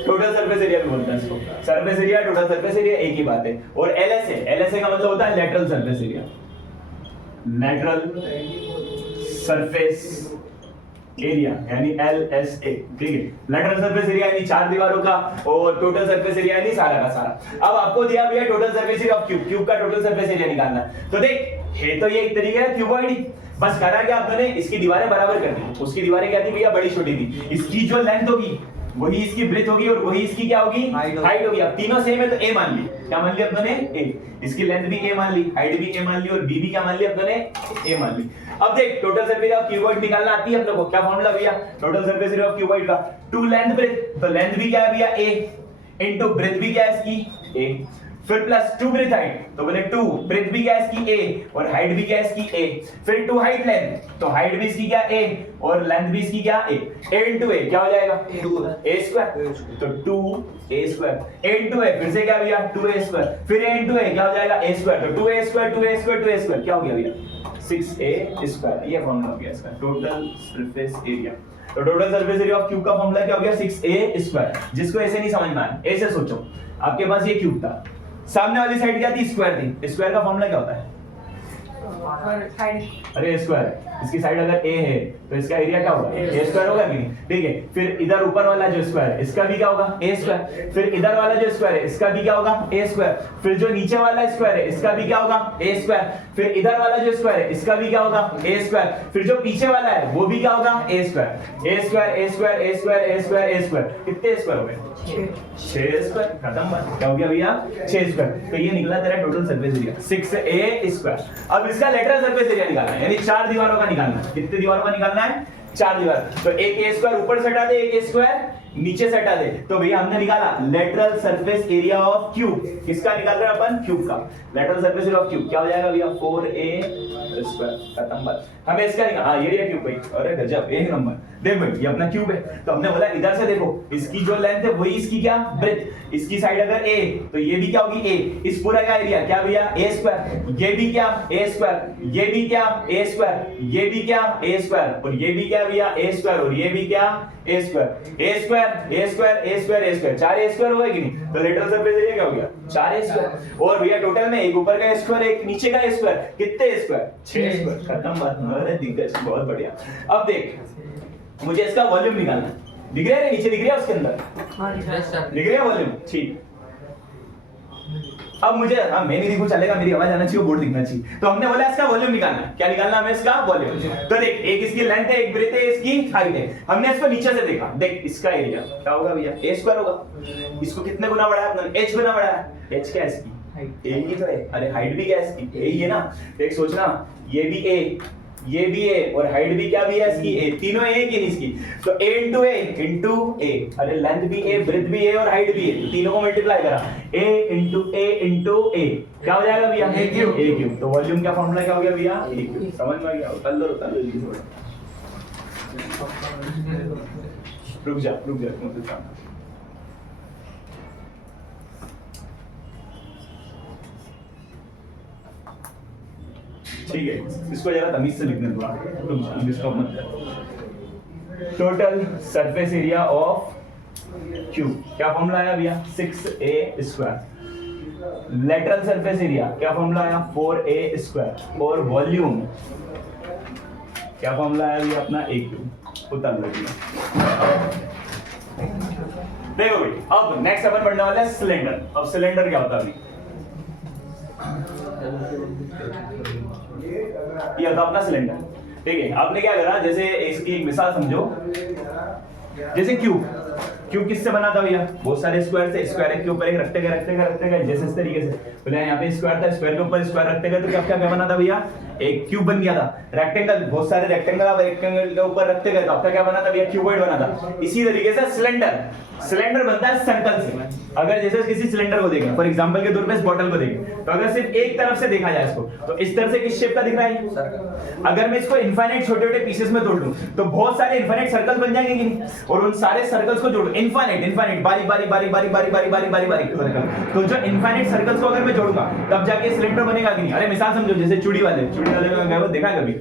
टोटल सरफेस एरिया भी बोलते हैं इसको। Surface area total surface area एक ही बात है। और एलएसए, एलएसए का मतलब होता है lateral surface area, lateral surface area यानी LSA, ठीक है। लेटरल सरफेस एरिया यानी 4 दीवारों का, और टोटल सरफेस एरिया यानी सारा का सारा। अब आपको दिया भैया total surface area of cube, cube का टोटल सरफेस एरिया निकालना है। तो देख है तो ये एक तरीके का क्यूबॉइड ही, बस करा क्या आपने, इसकी दीवारें बराबर कर दी। उसकी दीवारें क्या थी भैया, बड़ी छोटी थी। इसकी जो लेंथ होगी वही इसकी ब्रेथ होगी और वही इसकी क्या होगी, हाइट होगी। अब तीनों सेम है तो ए मान ली, क्या मान ली अपने ए, इसकी लेंथ भी ए मान ली, हाइट भी ए मान ली और बी भी क्या मान ली अपने ए मान ली। अब देख total surface area of cuboid निकालना आती है अपने को, क्या फॉर्मूला भैया, total surface area of cuboid का 2 लेंथ ब्रेथ, तो लेंथ भी क्या है भैया ए, इनटू ब्रेथ भी क्या है इसकी ए, फिर प्लस 2 ब्रेथ हाइट, तो बोले 2 ब्रेथ भी क्या है इसकी ए और हाइट भी क्या है इसकी ए, फिर 2 हाइट लेंथ, तो हाइट भी इसकी क्या ए और लेंथ भी इसकी क्या ए, a इनटू ए क्या हो जाएगा a स्क्वायर, तो 2a स्क्वायर, a इनटू ए फिर से क्या भैया 2a स्क्वायर, फिर a इनटू ए क्या हो जाएगा a स्क्वायर, तो 2a square 2a square 2a square क्या हो गया भैया 6a स्क्वायर। ये फॉर्मूला हो गया इसका टोटल सरफेस एरिया। तो total surface area of cube का फॉर्मूला क्या हो गया 6a स्क्वायर। जिसको ऐसे नहीं समझ में आया ऐसे सोचो, आपके पास ये क्यूब था, सामने वाली साइड क्या थी, स्क्वायर थी। स्क्वायर का फॉर्मूला क्या होता है, अरे स्क्वायर, इसकी साइड अगर a है तो इसका एरिया क्या होगा a स्क्वायर होगा कि नहीं, ठीक है। फिर इधर ऊपर वाला जो स्क्वायर है इसका भी क्या होगा a स्क्वायर, फिर इधर वाला जो स्क्वायर है इसका भी क्या होगा a स्क्वायर, फिर जो नीचे वाला स्क्वायर है इसका भी क्या होगा a स्क्वायर, फिर इधर वाला जो स्क्वायर है इसका भी क्या होगा a स्क्वायर, फिर जो पीछे वाला है वो भी क्या होगा a square, a square a square a square a square a square, कितने स्क्वायर हो गए 6 स्क्वायर, खत्म बात। क्या हो गया भैया 6 स्क्वायर। तो ये निकला तेरा total surface area 6a square. अब इसका लेटरल सरफेस एरिया निकालना है, यानी 4 दीवारों का निकालना है। कितने दीवारों का निकालना है 4 दीवार, तो एक a स्क्वायर ऊपर से हटा दे, एक a स्क्वायर नीचे से हटा दे। तो भैया हमने निकाला lateral surface area of cube, किसका निकाल रहे हैं अपन क्यूब का, lateral surface area of cube क्या हो जाएगा भैया 4a स्क्वायर, खत्म बात। हमें इसका निकाल, हां ये क्यूब भाई, अरे गजब एक नंबर। देख भाई ये अपना क्यूब है, तो हमने बोला इधर से देखो इसकी जो लेंथ है वही इसकी क्या ब्रेथ, इसकी साइड अगर a तो ये भी क्या होगी a, इस पूरा का एरिया क्या भैया a स्क्वायर, ये भी क्या a स्क्वायर, ये भी क्या a स्क्वायर, ये भी क्या a स्क्वायर और ये भी क्या भैया a स्क्वायर और ये भी क्या a square, a square a square a square a square, 4 a square हुआ कि नहीं। तो लेटरल सरफेस एरिया क्या हो गया 4 a स्क्वायर। और भैया टोटल में एक ऊपर का स्क्वायर एक नीचे का स्क्वायर, कितने स्क्वायर 6 स्क्वायर, खत्म बात। अरे दिग्गज, बहुत बढ़िया। अब देख मुझे इसका वॉल्यूम निकालना है, दिख रहा है नीचे, दिख रहा है उसके अंदर, हां दिख रहा है वॉल्यूम, ठीक। अब मुझे मैं नहीं दिखूं चलेगा, मेरी आवाज आना चाहिए, बोर्ड दिखना चाहिए। तो हमने बोला इसका वॉल्यूम निकालना है, क्या निकालना हमें इसका वॉल्यूम। तो देख एक इसकी लेंथ है, एक ब्रेथ है, इसकी हाइट है। हमने इसको नीचे से देखा, देख इसका एरिया क्या होगा भैया a स्क्वायर होगा। इसको कितने गुना बढ़ाया आपने, h गुना बढ़ाया, h क्या है इसकी a ही तो है, अरे हाइट भी क्या है इसकी a ही है ना। देख सोचना ये भी a ये भी a और हाइट भी क्या भी है इसकी a, तीनों a की नहीं इसकी, तो a into a, अरे लेंथ भी a ब्रेथ भी a और हाइट भी a, तो तीनों को मल्टीप्लाई करा a into a क्या हो जाएगा भैया a क्यूब। तो वॉल्यूम का फॉर्मूला क्या हो गया भैया a क्यूब। समझ में आ गया, उतार लो जल्दी से, रुक जा ठीक है। इसको जरा तमीज से लिखने दो, डिस्टर्ब मत कर। Total surface area of cube क्या फॉर्मूला आया भैया 6a square. Lateral surface area क्या फॉर्मूला आया 4a स्क्वायर। और वॉल्यूम क्या फॉर्मूला आया भैया अपना a क्यूब। उतार लो देखो भाई, अब नेक्स्ट अपन पढ़ने वाला है सिलेंडर। अब सिलेंडर क्या होता है, ये होता अपना सिलेंडर, ठीक है। आपने क्या करा, जैसे इसकी एक मिसाल समझो, जैसे क्यूब क्यूब किससे बना था भैया? बहुत सारे स्क्वायर से, स्क्वायर के ऊपर एक रखते गए जैसे इस तरीके से। बोले यहाँ पे स्क्वायर था, स्क्वायर के ऊपर स्क्वायर रखते गए तो क्या क्या बना था भैया? एक क्यूब बन गया था। रेक्टेंगल, बहुत सारे रेक्टेंगल आप रेक्टेंगल के ऊपर रखते गए तो आपका क्या बना था भैया? क्यूबॉइड बना था। इसी तरीके से सिलेंडर बनता है सर्कल से। अगर जैसे किसी सिलेंडर को देखें, फॉर एग्जांपल के तौर पे इस बोतल को देखें, तो अगर सिर्फ एक तरफ से देखा जाए इसको, तो इस तरह से किस शेप का दिख रहा है? अगर मैं इसको इनफाइनाइट छोटे-छोटे पीसेस में तोड़ लूं तो बहुत सारे इनफाइनाइट सर्कल बन जाएंगे कि नहीं? और उन सारे सर्कल्स को जोड़, इनफाइनाइट बारी सर्कल, तो जो इनफाइनाइट सर्कल्स को अगर मैं जोड़ूंगा तब जाके सिलेंडर बनेगा कि नहीं? अरे मिसाल समझो, जैसे चूड़ी वाले का देखा है कभी?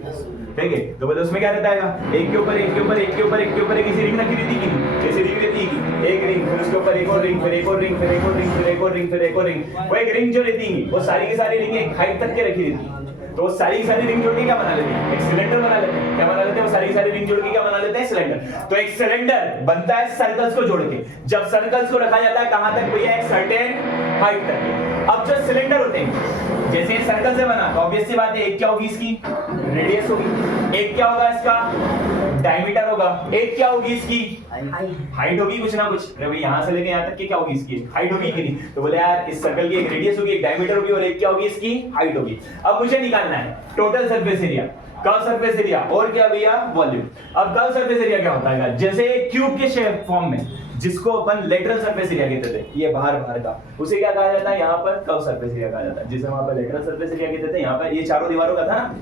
ठीक है, तो बोले उसमें क्या रहता है? एक के ऊपर एक ऐसी रिंग रखी रहती है, जैसे रिंग रहती है, एक रिंग, फिर उसके ऊपर एक और रिंग, फिर एक और रिंग, फिर एक और रिंग, फिर एक और रिंग, फिर एक और रिंग। वो एक रिंग जो रहती है वो सारी की सारी रिंग एक हाइट तक के रखी रहती है। तो सारी की सारी रिंग जोड़ के क्या बना लेते हैं? एक सिलेंडर बना लेते हैं। क्या बना लेते हैं? वो सारी की सारी रिंग जोड़ के क्या बना लेते हैं? सिलेंडर। तो एक सिलेंडर बनता है सर्कल्स को जोड़ के। जब सर्कल्स को रखा जाता है कहां तक भैया? एक सर्टेन हाइट तक। अब जो सिलेंडर होते हैं, जैसे सर्कल से बना तो ऑब्वियस सी बात है, एक क्या होगी इसकी? रेडियस होगी। एक क्या होगा इसका? डायमीटर होगा। एक क्या होगी इसकी? हाइट होगी कुछ ना कुछ। अरे भाई यहाँ से लेके यहाँ तक की क्या होगी इसकी? हाइट होगी कि नहीं? तो बोले यार इस सर्कल की एक रेडियस होगी, एक डायमीटर होगी और एक क्या होगी इसकी? हाइट होगी। अब मुझे निकालना है total surface area, curve surface area और क्या भैया? वॉल्यूम। अब कर्व सरफेस एरिया क्या होता है? जैसे क्यूब के शेप फॉर्म में, जिसको अपन लेटरल सरफेस एरिया कहते थे, ये बाहर का, उसे क्या कहा जाता है? यहाँ पर कर्व सरफेस एरिया कहा जाता है। जिसे वहां पर लेटरल सरफेस एरिया कहते थे, यहाँ पर ये चारों दीवारों का था ना,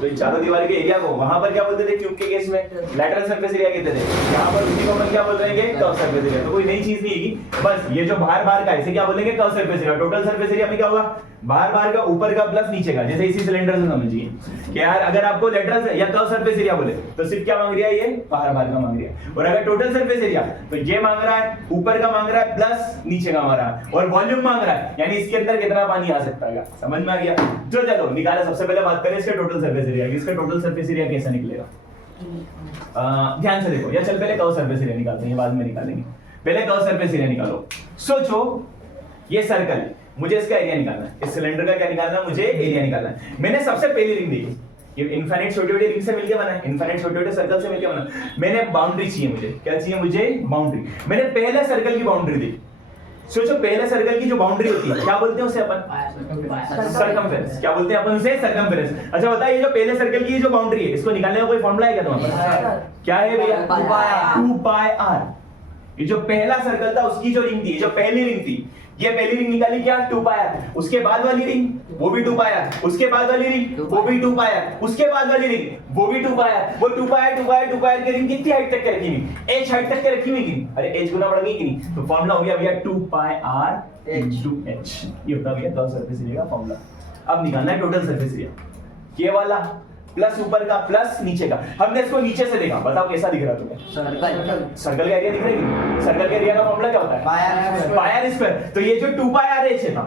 तो इन चारों दीवार के एरिया को वहां पर क्या बोलते थे? क्यूब के केस में लेटरल सरफेस एरिया कहते थे। यहाँ पर उसी को अपन क्या बोल रहे हैं? Curve surface area. तो कोई नई चीज नहीं है, बस ये जो बाहर का इसे क्या बोलेंगे? Curve surface area. Total surface area में क्या होगा? बाहर का, ऊपर का प्लस नीचे का। जैसे इसी सिलेंडर से समझिए कि यार अगर आपको लेटरल या कर्व सरफेस एरिया बोले तो सिर्फ क्या मांग रहा है? ये बाहर का मांग रहा है। और अगर टोटल सरफेस एरिया तो ये मांग रहा है, ऊपर का मांग रहा है प्लस नीचे का मांग रहा है, और वॉल्यूम मांग रहा है, यानी इसके अंदर कितना पानी आ सकता है। समझ में आ गया? जो चलो निकाले। सबसे पहले बात करें इसके टोटल सरफेस एरिया की। इसका टोटल सरफेस एरिया कैसा निकलेगा? ध्यान से देखो, या चल पहले कर्व सरफेस एरिया निकालते हैं, बाद में निकालेंगे। पहले कर्व सरफेस एरिया निकालो। सोचो ये सर्कल, मुझे इसका एरिया निकालना है। इस सिलेंडर का क्या निकालना है? मुझे एरिया निकालना है। मैंने सबसे पहली रिंग देखी, ये इनफाइनाइट छोटे-छोटे रिंग से मिलके बना है, इनफाइनाइट छोटे-छोटे सर्कल से मिलके बना है। मैंने बाउंड्री चाहिए, मुझे क्या चाहिए? मुझे बाउंड्री। मैंने पहले सर्कल की बाउंड्री देखी। सोचो पहले सर्कल की जो बाउंड्री होती है क्या बोलते हैं उसे अपन? सर्कमफेरेंस। क्या बोलते हैं अपन उसे? सर्कमफेरेंस। अच्छा बताइए, ये जो पहले सर्कल की जो बाउंड्री है, इसको निकालने का कोई फॉर्मूला है क्या तुम्हारे पास? क्या है भैया? 2 पाई r। ये जो पहला सर्कल था उसकी जो रिंग थी, जो पहली रिंग थी, ये पहली रिंग निकाली क्या? 2 पाई r। उसके बाद वाली रिंग वो भी 2 पाई r। उसके बाद वाली रिंग वो भी 2 पाई r। उसके बाद वाली रिंग वो भी 2 पाई r। वो 2 पाई r की रिंग कितनी हाइट तक के रखी हुई? h हाइट तक के रखी हुई कि नहीं? अरे h गुना बढ़ गई कि नहीं? तो फॉर्मूला हो गया भैया 2 पाई r into h। ये होता भैया कर्व सरफेस एरिया का फॉर्मूला। अब निकालना है टोटल सरफेस एरिया, ये वाला प्लस ऊपर का प्लस नीचे का। हमने इसको नीचे से देखा, बताओ कैसा दिख रहा है तुम्हें? सर्कल का एरिया दिख रहा है? सर्कल के एरिया का फॉर्मूला क्या होता है? Pi R square. तो ये जो 2 पाई आर एच था,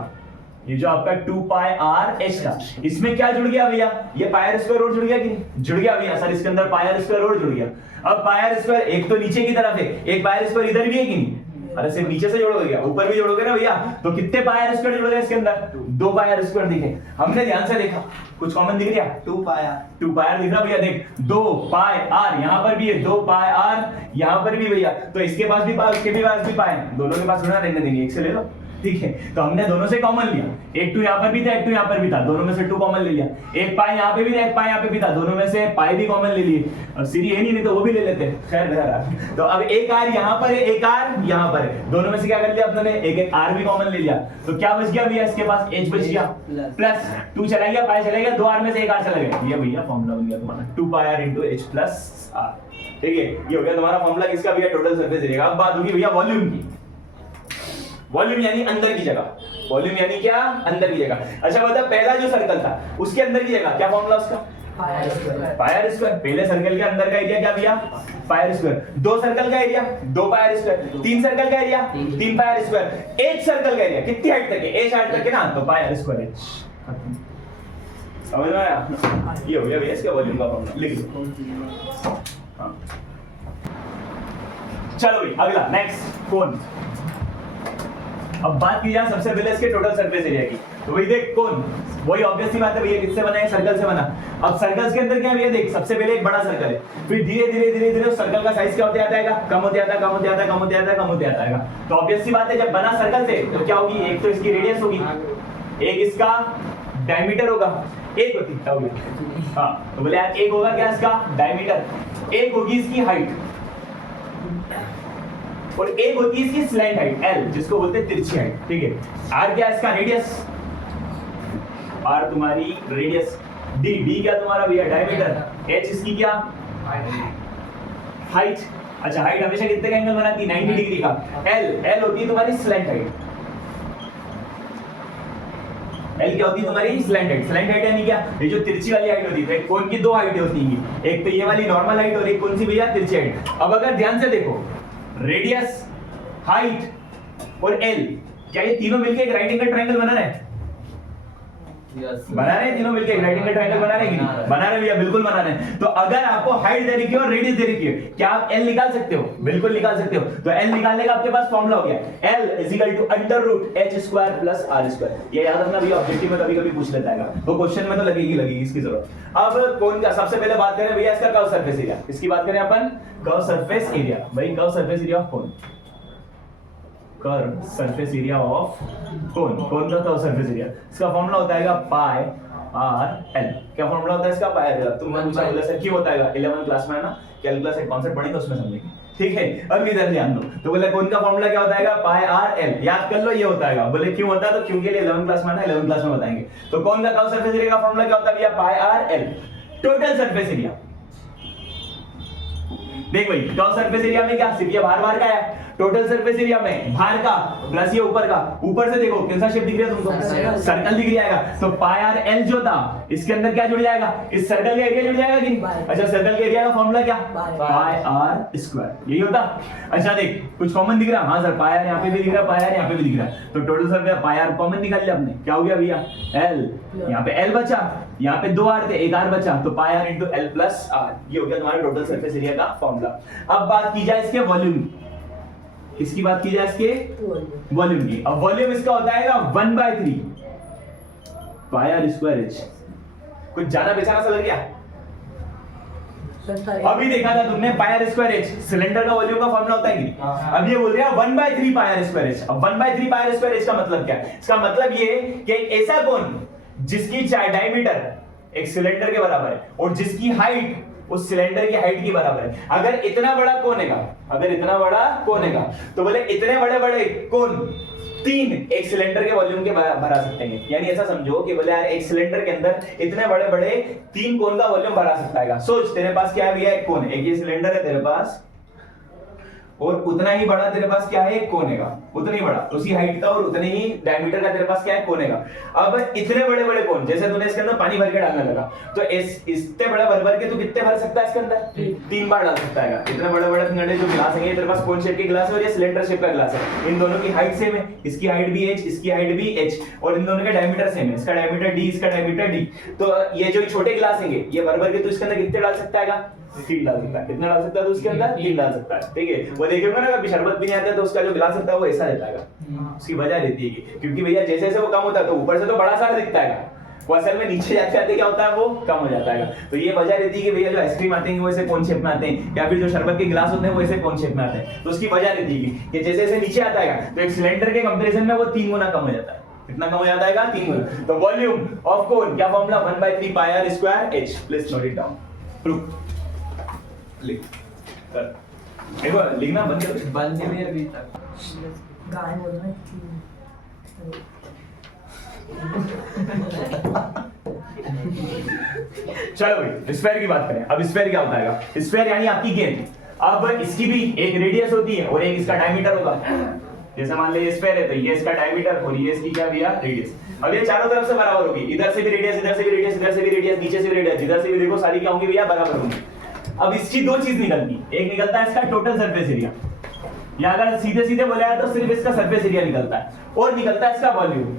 ये जो आपका 2 पाई आर एच था, इसमें क्या जुड़ गया भैया? ये पाई आर स्क्वायर और जुड़ गया कि नहीं? जुड़ गया भैया सर, इसके अंदर पाई आर स्क्वायर और जुड़ गया। अब पाई आर स्क्वायर एक तो नीचे की तरफ है, एक पाई आर स्क्वायर इधर भी है कि नहीं? अरे सिर्फ नीचे से जोड़ोगे क्या? ऊपर भी जोड़ोगे ना भैया, तो कितने पाई आर स्क्वायर जुड़ गए इसके अंदर? 2 पाई आर स्क्वायर दिखे। हमने ध्यान से देखा, कुछ कॉमन दिख गया? 2 पाई आर दिख रहा भैया? देख 2 पाई आर यहाँ पर भी है, 2 पाई आर यहाँ पर भी भैया। तो इसके पास भी पाई, उसके भी पास भी पाई, दोनों के पास थोड़ा रहने देंगे, एक से ले लो। ठीक है, तो हमने दोनों से कॉमन लिया। एक 2 यहाँ पर भी था, एक 2 यहाँ पर भी था, दोनों में से 2 कॉमन ले लिया। एक पाई यहाँ पे भी था, एक पाई यहाँ पे भी था, दोनों में से पाई भी कॉमन ले लिए। और सीरी है नहीं तो वो भी ले लेते। खैर बहरहाल, तो अब एक आर यहाँ पर है, एक आर यहाँ पर है, दोनों में से क्या कर लिया अपने? एक आर भी कॉमन ले लिया। तो क्या बच गया भैया? इसके पास एच बच गया, प्लस 2 चला गया, पाई चला गया, 2 आर में से एक आर चला गया। ये भैया फॉर्मूला बन गया तुम्हारा 2 pi R into H plus R. ठीक है, ये हो गया तुम्हारा फॉर्मूला किसका भैया? Total surface area. अब बात होगी भैया वॉल्यूम की। वॉल्यूम यानी अंदर की जगह, वॉल्यूम यानी क्या? अंदर की जगह। अच्छा बता, पहला जो सर्कल था उसके अंदर की जगह क्या फॉर्मूला उसका? Pi R square. पहले सर्कल के अंदर का एरिया क्या भैया? Pi R square. 2 सर्कल का area 2 pi R square. 3 circle का एरिया 3 पाई आर स्क्वायर। एक सर्कल का एरिया कितनी हाइट तक है? h हाइट तक है ना, तो पाई आर स्क्वायर h। समझ में आया? ये हो गया भैया इसका वॉल्यूम का फॉर्मूला, लिख लो। हाँ चलो भाई अगला नेक्स्ट कोन। अब बात की जाए सबसे पहले इसके टोटल सरफेस एरिया की। तो भाई देख कोन वही ऑब्वियस सी बात है भैया, किससे बना है? सर्कल से बना। अब सर्कल्स के अंदर क्या है भैया, देख सबसे पहले एक बड़ा सर्कल है, फिर धीरे धीरे धीरे धीरे उस सर्कल का साइज क्या होते आता है, कम होते आता है, कम होते आता है, कम होते आता है, कम होते आता है। तो ऑब्वियस सी बात है, जब बना सर्कल से तो क्या होगी, एक तो इसकी रेडियस होगी, एक इसका डायमीटर होगा, एक होती होगी, हाँ तो बोले यार एक होगा क्या इसका डायमीटर, एक होगी इसकी हाइट, और एक होती है इसकी स्लैंट हाइट एल, जिसको बोलते हैं तिरछी हाइट, ठीक है। आर क्या इसका रेडियस, आर तुम्हारी रेडियस, डी डी क्या तुम्हारा भैया डायमीटर, एच इसकी क्या हाइट, अच्छा हाइट हमेशा कितने का एंगल बनाती है 90 डिग्री का, एल एल होती है तुम्हारी स्लैंट हाइट, एल क्या होती है तुम्हारी स्लैंट हाइट, स्लैंट हाइट यानी क्या, ये जो तिरछी वाली हाइट होती है, कोन की दो हाइटें होती हैं, एक तो ये वाली नॉर्मल हाइट और एक कौन सी भैया तिरछी हाइट। अब अगर ध्यान से देखो रेडियस, हाइट और एल, क्या ये तीनों मिलकर एक राइट एंगल ट्रायंगल बना रहे हैं? बना रहे हैं तीनों मिलकर एक राइट एंगल ट्रायंगल बना रहे हैं कि नहीं? बना रहे भैया, बिल्कुल बना रहे हैं। तो अगर आपको हाइट दे रखी है और रेडियस दे रखी है, क्या आप एल निकाल सकते हो? बिल्कुल निकाल सकते हो। तो एल निकालने का आपके पास फॉर्मूला हो गया, L is equal to under root H square plus R square. ये याद रखना भैया, ऑब्जेक्टिव में कभी कभी पूछ लेता है, तो क्वेश्चन में तो लगेगी इसकी जरूरत। अब कौन का सबसे पहले बात करें भैया, इसका कर्व सरफेस एरिया, इसकी बात करें अपन, कर्व सरफेस एरिया। भाई curve surface area of cone, curve surface area of cone, cone का कर्व सरफेस एरिया, इसका फॉर्मूला होता है पाई आर एल। क्या फॉर्मूला होता है इसका? Pi R L. तुम मुझे बोला सर क्यों होता है? 11th क्लास में है ना, कैलकुलस एक कॉन्सेप्ट पढ़ेंगे उसमें समझेंगे, ठीक है। अब इधर ध्यान दो, तो बोले कोन का फॉर्मूला क्या होता है? पाई आर एल, याद कर लो ये होता है। बोले क्यों होता है? तो क्यों के लिए 11th क्लास में है ना, 11th क्लास में बताएंगे। तो कोन का कर्व सरफेस एरिया का फॉर्मूला क्या होता है भैया? Pi R L. Total surface area, देख भाई कर्व सरफेस एरिया में क्या सिर्फ ये बाहर का है, टोटल सरफेस एरिया में बाहर का प्लस ये ऊपर का, ऊपर से देखो कैसा शेप दिख रहा है तुमको, सर्कल दिख रहा है। तो पाई आर एल जो था इसके अंदर क्या जुड़ जाएगा? इस सर्कल का एरिया जुड़ जाएगा कि नहीं? अच्छा सर्कल के एरिया का फॉर्मूला क्या? पाई आर स्क्वायर, यही होता। अच्छा देख कुछ कॉमन दिख रहा है? हाँ सर पाई आर यहाँ पे भी दिख रहा है, पाई आर यहाँ पे भी दिख रहा है। तो total surface pi R common निकाल लिया आपने, क्या हो गया भैया? एल, यहाँ पे एल बचा, यहाँ पे दो आर थे, एक आर बचा, तो pi R into L plus R, ये हो गया तुम्हारा टोटल सरफेस एरिया का फॉर्मूला। अब बात की जाए इसके वॉल्यूम, किसकी बात की जाए? इसके वॉल्यूम की। अब वॉल्यूम इसका होता है 1/3 पाई आर स्क्वायर एच। कुछ जाना बेचाना सा लग गया? अभी देखा था तुमने पाई आर स्क्वायर एच, सिलेंडर का वॉल्यूम का फॉर्मूला होता है कि नहीं? अब ये बोल रहे हैं 1/3 पाई आर स्क्वायर एच। अब 1/3 पाई आर स्क्वायर एच का मतलब क्या है? इसका मतलब ये कि ऐसा कोन जिसकी डायमीटर एक सिलेंडर के बराबर है और जिसकी हाइट उस सिलेंडर की हाइट की बराबर है, अगर इतना बड़ा कोन है, अगर इतना बड़ा कोन है, तो बोले इतने बड़े बड़े कोन तीन एक सिलेंडर के वॉल्यूम के भरा सकते हैं। यानी ऐसा समझो कि बोले यार एक सिलेंडर के अंदर इतने बड़े बड़े तीन कोन का वॉल्यूम भरा सकता है। सोच तेरे पास क्या है भैया? एक कोन है, एक ये सिलेंडर है तेरे पास, और उतना ही बड़ा तेरे पास क्या है? एक कोन है, उतना ही बड़ा, उसी हाइट का और उतने ही डायमीटर का तेरे पास क्या है? कोन है। अब इतने बड़े बड़े कोन, जैसे तूने इसके अंदर पानी भर के डालने लगा, तो इतने बड़े भर भर के तू कितने भर सकता है इसके अंदर? 3 बार डाल सकता है। इतने बड़े बड़े खंडे जो गिलास है, तेरे पास कोन शेप के गिलास है और ये सिलेंडर शेप का गिलास है, इन दोनों की हाइट सेम है, इसकी हाइट भी h, इसकी हाइट भी h, और इन दोनों का डायमीटर सेम है, इसका डायमीटर d, इसका डायमीटर d। तो ये जो छोटे गिलास हैं ये भर भर के तू इसके अंदर कितने डाल सकता है? 3 डाल सकता है। कितना डाल सकता है? तो उसके अंदर 3 डाल सकता है, ठीक है। वो देखोगे ना कभी शरबत भी नहीं आता है तो उसका जो गिलास होता है वो ऐसा रहता है, उसकी वजह रहती है क्योंकि भैया जैसे जैसे वो कम होता है तो ऊपर से तो बड़ा सारा दिखता है, वो असल में नीचे जाते जाते क्या होता है? वो कम हो जाता है। तो ये वजह रहती है कि भैया जो आइसक्रीम आते हैं वो ऐसे कोन शेप में आते हैं, या फिर जो शरबत के गिलास होते हैं वो ऐसे कोन शेप में आते हैं। तो उसकी वजह रहती है कि जैसे जैसे नीचे आता है तो एक सिलेंडर के कंपैरिजन में वो 3 गुना कम हो जाता है। कितना कम हो जाता है? 3 गुना। तो वॉल्यूम ऑफ कोन क्या formula? 1/3 pi R square H. Please note it down. Proof लिख कर, देखो लिखना बंद कर, बंद नहीं अभी तक गाय बोल रहे चलो भाई स्फेयर की बात करें। अब स्फेयर क्या होता है? स्फेयर यानी आपकी गेंद। अब इसकी भी एक रेडियस होती है और एक इसका डायमीटर होगा। जैसे मान लीजिए स्फेयर है तो ये इसका डायमीटर और ये इसकी क्या भैया? रेडियस। अब ये चारों तरफ से बराबर होगी, इधर से भी रेडियस, इधर से भी रेडियस, इधर से भी रेडियस, नीचे से भी रेडियस, जिधर से भी देखो सारी क्या होंगी भैया? बराबर होंगी। अब इसकी दो चीज निकलती, एक निकलता है इसका टोटल सरफेस एरिया, या अगर सीधे सीधे बोला जाए तो सिर्फ इसका सरफेस एरिया निकलता है, और निकलता है इसका वॉल्यूम।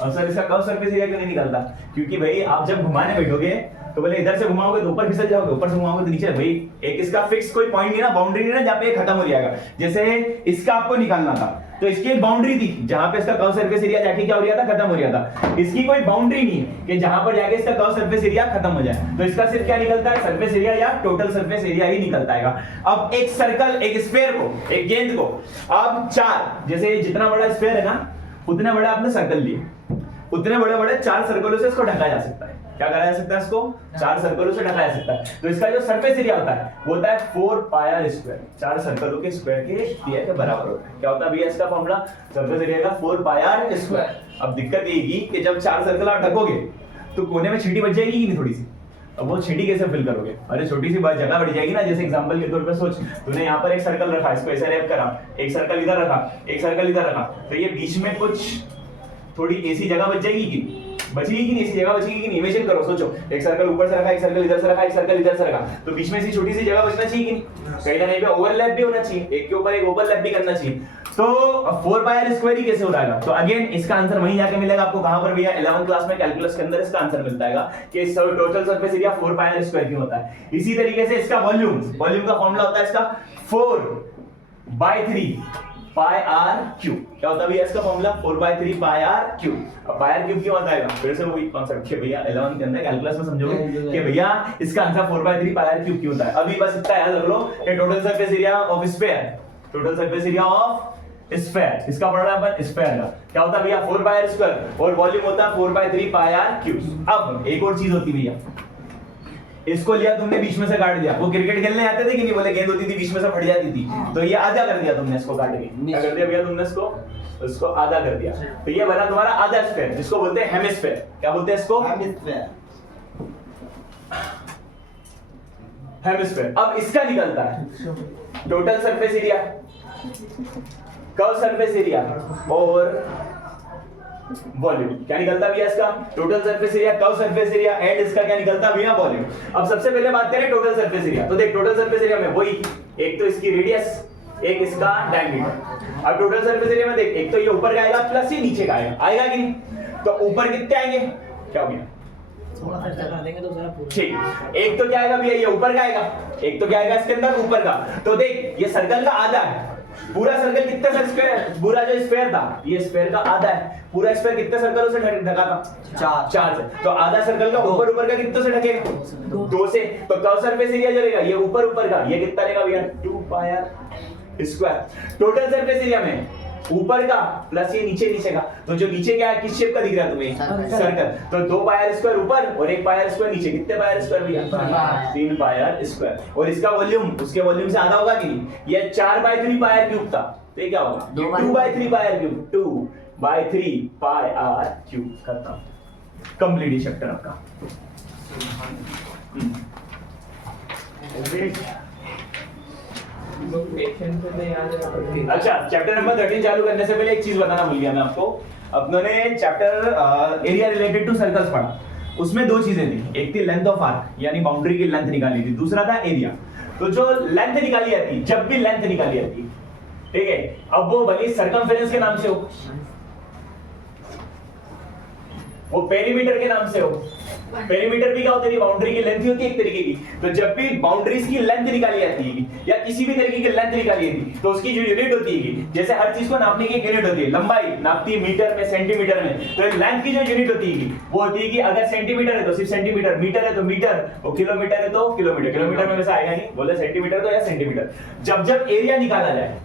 अब सर इसका कर्व सरफेस एरिया क्यों नहीं निकलता? क्योंकि भाई आप जब घुमाने बैठोगे तो बोले इधर से घुमाओगे तो ऊपर फिसल जाओगे, ऊपर से घुमाओगे तो नीचे। भाई एक इसका फिक्स कोई पॉइंट नहीं ना, बाउंड्री नहीं ना जहाँ पे खत्म हो जाएगा। जैसे इसका आपको निकालना था, तो इसकी एक बाउंड्री थी जहां पे इसका कर्व सरफेस एरिया जाके क्या हो रहा था, खत्म हो रहा था। इसकी कोई बाउंड्री नहीं है कि जहां पर जाके इसका कर्व सरफेस एरिया खत्म हो जाए। तो इसका सिर्फ क्या निकलता है, सरफेस एरिया या टोटल सरफेस एरिया ही निकलता है। अब एक सर्कल, एक स्फीयर को, एक गेंद को अब चार, जैसे जितना बड़ा स्फीयर है ना उतना बड़ा आपने सर्कल लिए, उतने बड़े बड़े चार सर्कलों से इसको ढका जा सकता है। क्या करा जा सकता है, इसको चार सर्कलों से ढका जा सकता है। तो इसका जो सरफेस एरिया होता है वो होता है 4 पाई आर स्क्वायर, चार सर्कलों के स्क्वायर के एरिया के बराबर होता है। क्या होता है भैया इसका फॉर्मूला, सरफेस एरिया का 4 पाई आर स्क्वायर। अब दिक्कत ये की कि जब चार सर्कल आप ढकोगे तो कोने में छींटी बच जाएगी कि नहीं थोड़ी सी, अब वो छींटी कैसे फिल करोगे, अरे छोटी सी बात जगह बढ़ जाएगी ना। जैसे एग्जांपल के तौर पे सोच, तूने यहाँ पर एक सर्कल रखा, इसको ऐसे रैप करा, एक सर्कल इधर रखा, एक सर्कल इधर रखा, तो ये बीच में कुछ थोड़ी ऐसी जगह बच जाएगी कि बचेगी कि नहीं, ऐसी जगह बचेगी कि नहीं। इमेजिन करो, सोचो, एक सर्कल ऊपर से रखा, एक सर्कल इधर से रखा, एक सर्कल इधर से रखा, तो बीच में ऐसी छोटी सी जगह बचना चाहिए कि नहीं, कहीं ना कहीं पे ओवरलैप भी होना चाहिए, एक के ऊपर एक ओवरलैप भी करना चाहिए। तो 4 पाई आर स्क्वायर ही कैसे हो जाएगा, तो अगेन इसका आंसर वहीं जाके मिलेगा आपको, कहां पर भैया 11th क्लास में कैलकुलस के अंदर इसका आंसर मिलता है कि total surface area 4 pi R square क्यों होता है। इसी तरीके से इसका वॉल्यूम, वॉल्यूम का फॉर्मूला होता है इसका 4/3 पाई आर क्यूब। क्या होता है भैया इसका फॉर्मूला, 4/3 पाई आर क्यूब। अब पाई आर क्यूब क्यों आता है, फिर से वही कॉन्सेप्ट के भैया 11th के अंदर कैलकुलस में समझोगे कि भैया इसका आंसर 4/3 पाई आर क्यूब क्यों होता है। अभी बस इतना याद रख लो कि total surface area of sphere, total surface area of sphere, इसका पढ़ना अपन स्फीयर का क्या होता है भैया 4 पाई आर स्क्वायर, और वॉल्यूम होता है 4/3 पाई आर क्यूब। अब एक और चीज होती है भैया, इसको लिया तुमने बीच में से काट दिया, वो क्रिकेट खेलने आते थे कि नहीं, बोले गेंद होती थी बीच में से फट जाती थी, तो ये आधा कर दिया तुमने इसको काट के, क्या कर दिया भैया तुमने इसको आधा कर दिया, तो ये बना तुम्हारा आधा स्फीयर, जिसको बोलते हैं हेमिस्फीयर। क्या बोलते हैं इसको, हेमिस्फीयर। अब इसका निकलता है total surface area, curve surface area और वॉल्यूम। क्या निकलता भैया इसका, total surface area, curve surface area and इसका क्या निकलता भैया वॉल्यूम। अब सबसे पहले बात करें टोटल सरफेस एरिया, तो देख टोटल सरफेस एरिया में वही, एक तो इसकी रेडियस, एक इसका डायमीटर। अब टोटल सरफेस एरिया में देख, एक तो ये ऊपर का आएगा प्लस ये नीचे का आएगा कि नहीं, तो ऊपर कितने आएंगे, क्या हो गया थोड़ा खर्चा कर देंगे तो सारा पूरा। ठीक, एक तो क्या आएगा भैया ये ऊपर का आएगा, एक तो क्या आएगा इसके अंदर ऊपर का। तो देख ये सर्कल का आधा है, पूरा सर्कल कितने स्क्वायर है, पूरा जो स्फीयर था ये स्फीयर का आधा है, पूरा स्फीयर कितने सर्कलों से ढका था, चार से, तो आधा सर्कल का ऊपर का कितने से ढकेगा, 2 से। तो कर्व सरफेस एरिया जो रहेगा ये ऊपर का, ये कितना रहेगा भैया 2 pi R square. Total surface area में ऊपर का प्लस ये नीचे का, तो जो नीचे क्या है किस शेप का दिख रहा है तुम्हें, सर्कल, तो 2 पाई आर स्क्वायर ऊपर और 1 पाई आर स्क्वायर नीचे, कितने पाई आर स्क्वायर भैया 3 पाई आर स्क्वायर। और इसका वॉल्यूम उसके वॉल्यूम से आधा होगा कि नहीं, ये 4/3 पाई आर क्यूब था, तो ये क्या होगा 2/3 pi R cube, 2/3 pi R cube. खत्म, कंप्लीट ये चैप्टर आपका। अच्छा, चैप्टर नंबर 13 चालू करने से पहले एक चीज बताना भूल गया मैं आपको। अपनों ने chapter area related to circles पढ़ा, उसमें 2 चीजें थी, एक थी लेंथ ऑफ आर्क यानी बाउंड्री की लेंथ निकाली थी, दूसरा था एरिया। तो जो लेंथ निकाली जाती, जब भी लेंथ निकाली जाती, ठीक है, अब वो भले सर्कमफेरेंस के नाम से हो, वो पेरीमीटर के नाम से हो, पेरीमीटर भी क्या होती है, बाउंड्री की लेंथ ही होती है एक तरीके की। तो जब भी बाउंड्रीज की लेंथ निकाली जाती है या किसी भी तरीके की लेंथ निकाली जाती है, तो उसकी जो यूनिट होती है, जैसे हर चीज को नापने की एक यूनिट होती है, लंबाई नापती है मीटर में, सेंटीमीटर में, तो लेंथ की जो यूनिट होती है वो होती है कि अगर सेंटीमीटर है तो सिर्फ सेंटीमीटर, मीटर है तो मीटर, और किलोमीटर है तो किलोमीटर। किलोमीटर में वैसे आएगा नहीं, बोले सेंटीमीटर तो या सेंटीमीटर। जब एरिया निकाला जाए,